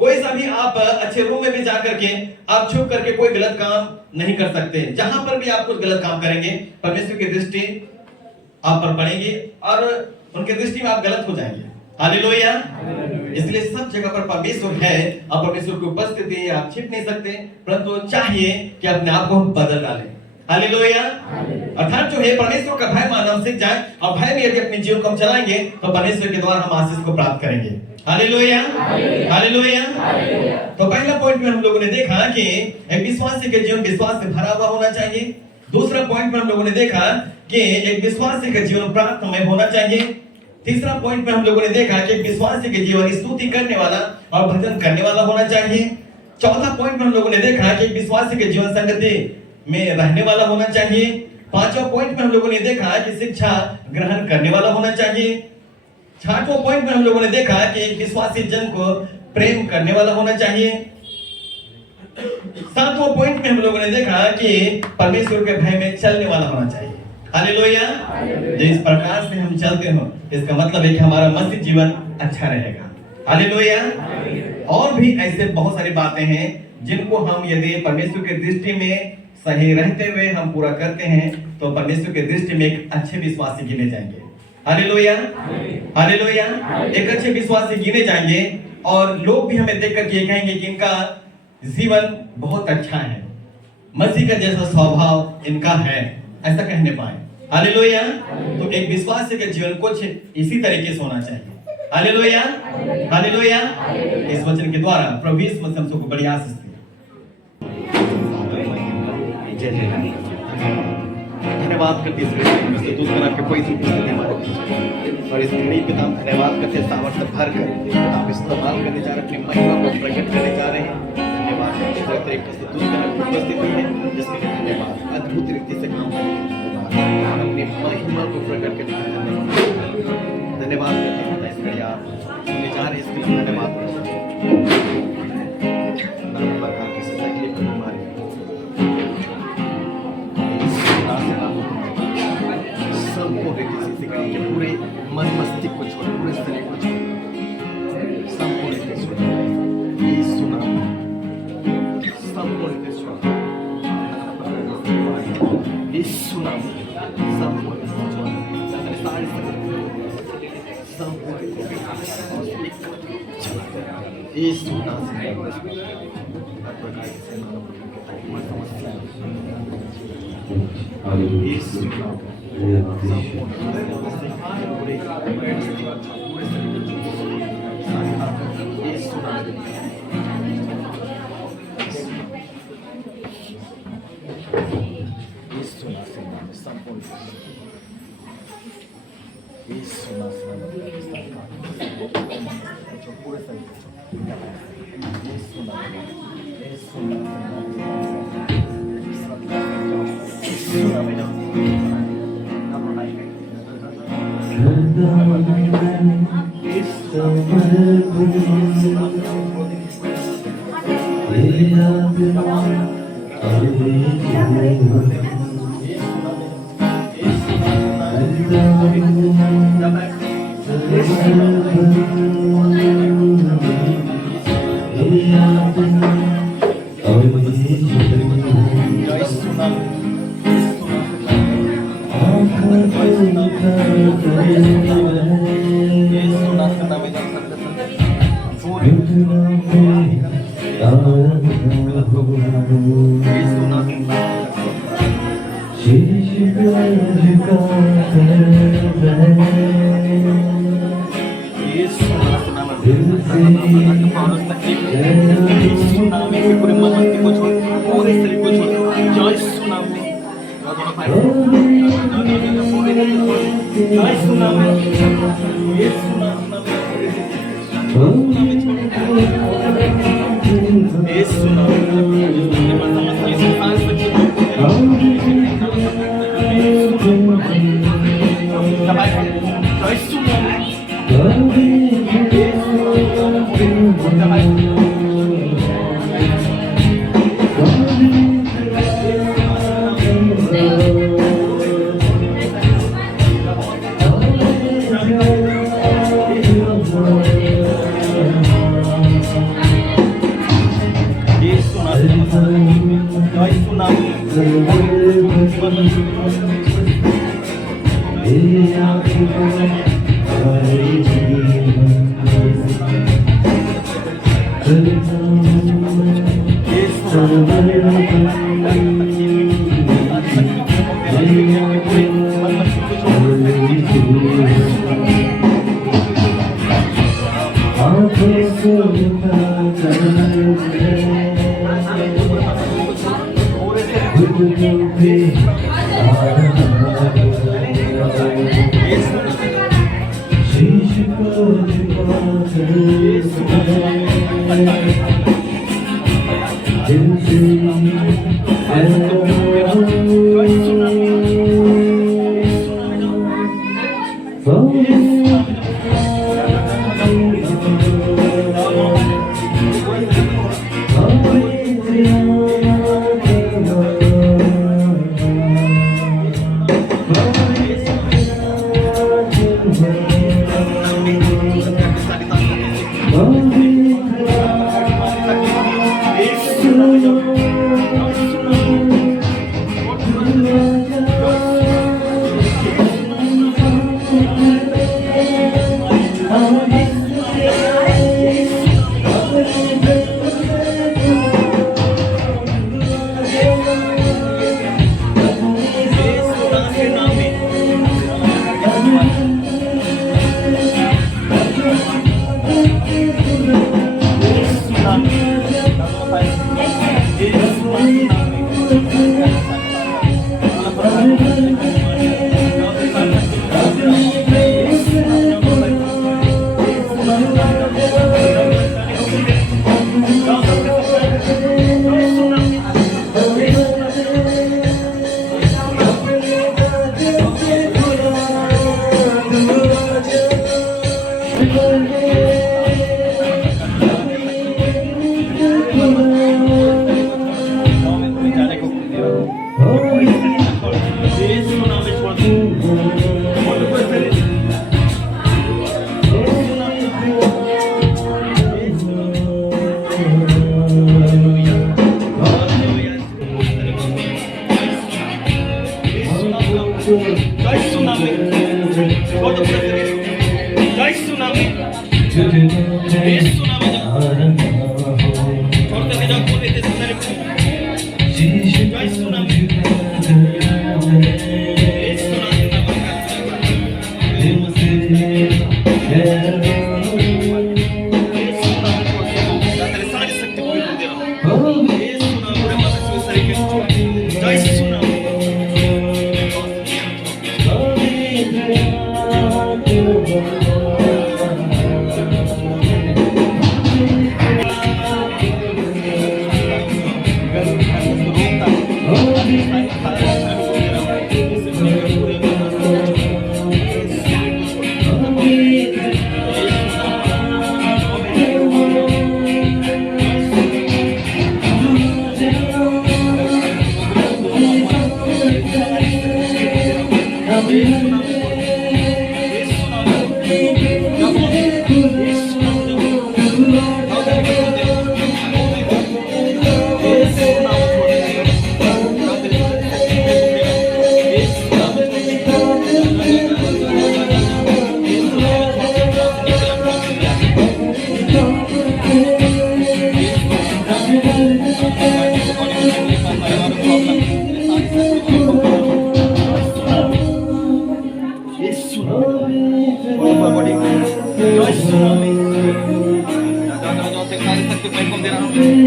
कोई सा भी आप अच्छे रूम में भी जाकर के आप छुप करके कोई गलत काम नहीं कर सकते। जहां पर भी आप कुछ गलत काम करेंगे, परमेश्वर की दृष्टि आप पर पड़ेगी और उनके दृष्टि में आप गलत हो जाएंगे। हालेलुया। इसलिए सब जगह पर परमेश्वर है और परमेश्वर की उपस्थिति है, आप छिप नहीं सकते, परंतु चाहिए कि अपने आप को बदल डालें। हालेलुया। अर्थात जो है परमेश्वर का भय मानना हम सीख जाए, और भय में यदि अपने जीवन को हम चलाएंगे तो परमेश्वर के द्वारा हम आशीष को प्राप्त करेंगे। हालेलुया। हालेलुया। तो पहला पॉइंट में हम लोगों ने देखा कि एक विश्वासी का जीवन विश्वास से भरा हुआ होना चाहिए। दूसरा पॉइंट में हम लोगों ने देखा कि एक विश्वासी का जीवन प्रार्थनामय होना चाहिए। तीसरा पॉइंट में हम लोगों ने देखा कि विश्वासी के जीवन स्तुति करने वाला और भजन करने वाला होना चाहिए। चौथा पॉइंट में हम लोगों ने देखा कि विश्वासी के जीवन संगति में रहने वाला होना चाहिए। पांचवा पॉइंट में हम लोगों ने देखा कि शिक्षा ग्रहण करने वाला होना चाहिए। छठवां पॉइंट में हम लोगों ने देखा कि एक विश्वासी जन को प्रेम करने वाला होना चाहिए। सातवां पॉइंट में हम लोगों ने देखा कि परमेश्वर के भय में चलने वाला होना चाहिए। हालेलुया। जिस प्रकार से हम चलते हो इसका मतलब है कि हमारा मसीह जीवन अच्छा रहेगा। हालेलुया। और भी ऐसे बहुत सारी बातें हैं जिनको हम यदि परमेश्वर की दृष्टि में सही रहते हुए हम पूरा करते हैं तो परमेश्वर की दृष्टि में एक अच्छे विश्वासी गिने जाएंगे। हालेलुया। हालेलुया। एक अच्छे विश्वासी गिने जाएंगे और लोग भी हमें देख करके कहेंगे कि इनका जीवन बहुत अच्छा है, मसीह का जैसा स्वभाव इनका है, ऐसा कहने पाए। हालेलुया। तो एक विश्वासी का जीवन कुछ इसी तरीके से होना चाहिए। हालेलुया। हालेलुया। इस वचन के द्वारा प्रभु यीशु मसीह हमको बड़ी आशीष दी। धन्यवाद करते कोई और इस नई पिता धन्यवाद करते सामर्थ्य भर कर आप इस्तेमाल करने जा रहे, अपनी महिमा को प्रकट करने जा रहे हैं। धन्यवाद उपस्थिति है जिसके लिए धन्यवाद। अद्भुत रीति से काम करने अपनी महिमा को प्रकट करने के लिए धन्यवाद करते हैं। इसके लिए आप सुनने जा रहे हैं, इसके लिए धन्यवाद। प्रकार की तकलीफ हमारी सबको किसी के पूरे मन मस्तिष्क को छोड़, पूरे शरीर को छोड़, सबको ये सुना, सबको ये सुना, सबको ये सुना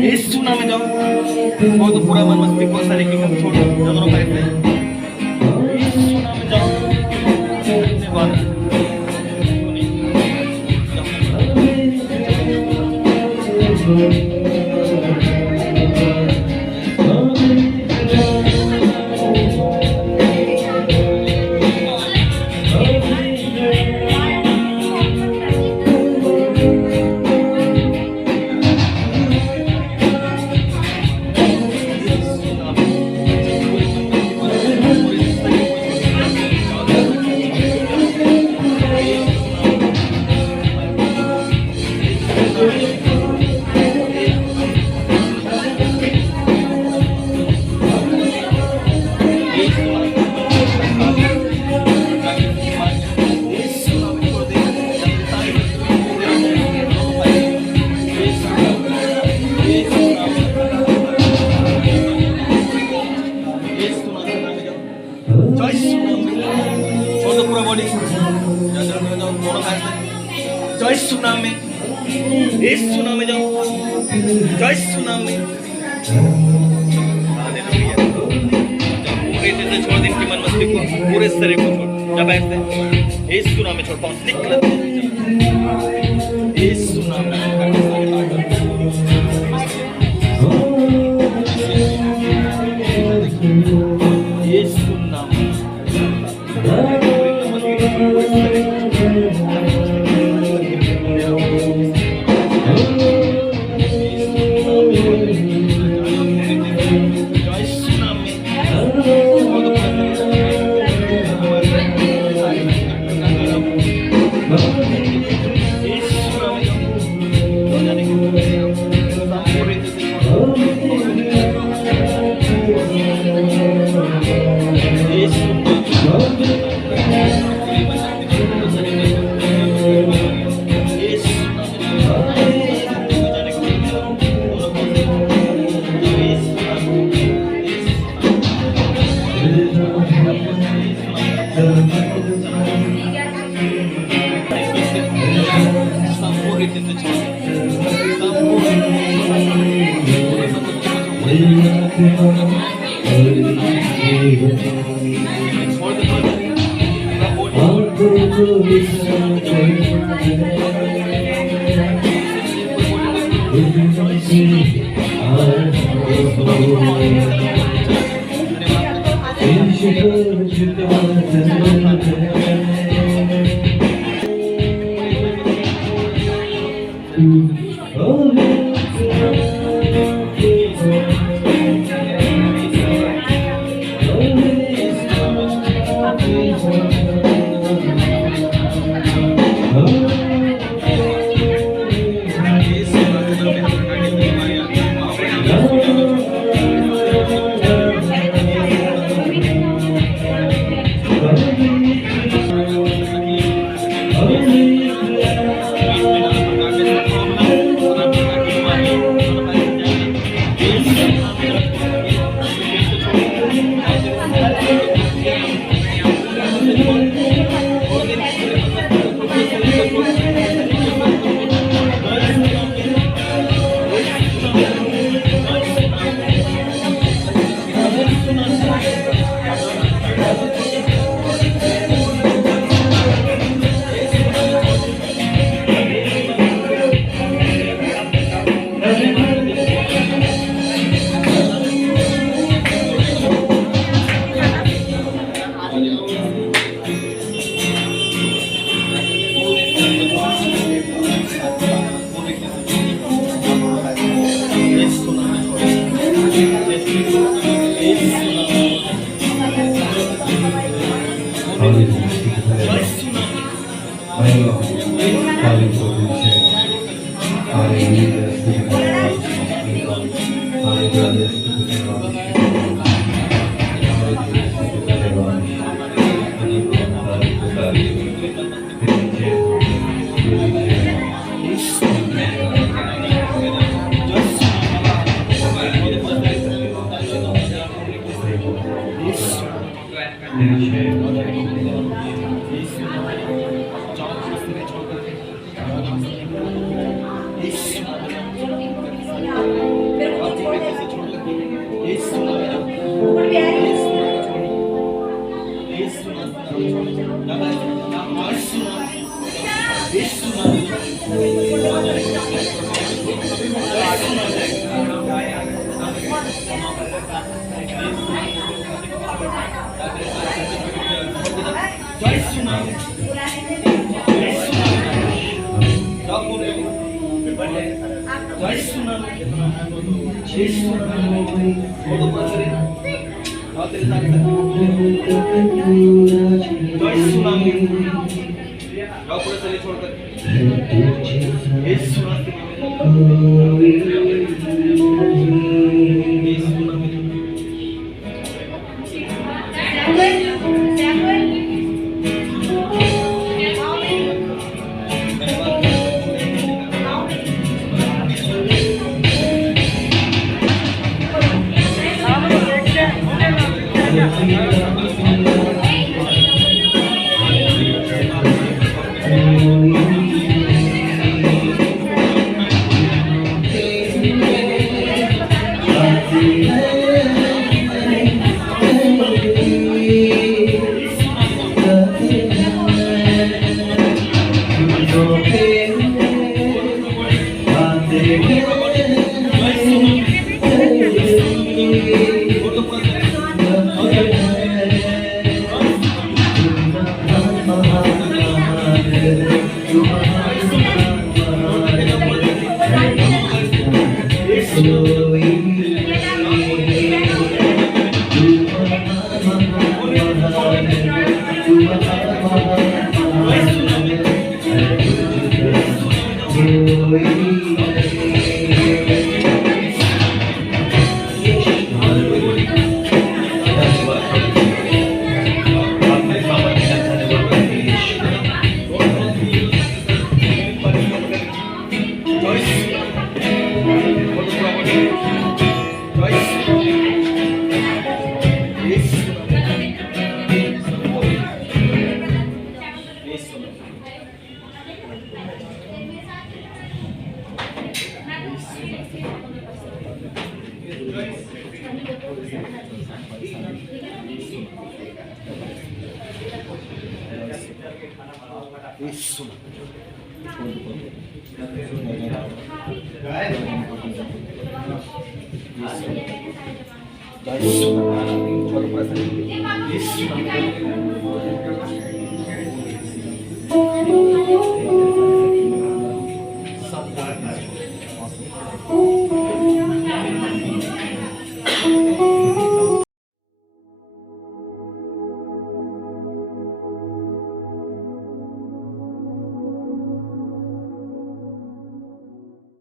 यीशु नाम में जाओ। बहुत पूरा मन मस्ती बहुत सारे की मत छोड़ो, दोनों पैर पे यीशु नाम में जाओ। धन्यवाद। जय सुनाम में, यीशु नाम में जाओ। जय सुनाम में, हालेलुया। पूरे दिल से छोड़ दे इनकी मन मस्ती को, पूरे शरीर को छोड़। जब बैठते यीशु नाम में छोड़, पाँव निकल यीशु नाम में। यीशु नाम जय यीशु नाम में, जय यीशु नाम में। जाओ बोल दो, जय यीशु नाम में, जय यीशु नाम में। बोलो बस रे, आओ तेरे साथ जय यीशु नाम में। जाओ पूरे शरीर छोड़कर यीशु नाम में, यीशु नाम में। Yesus.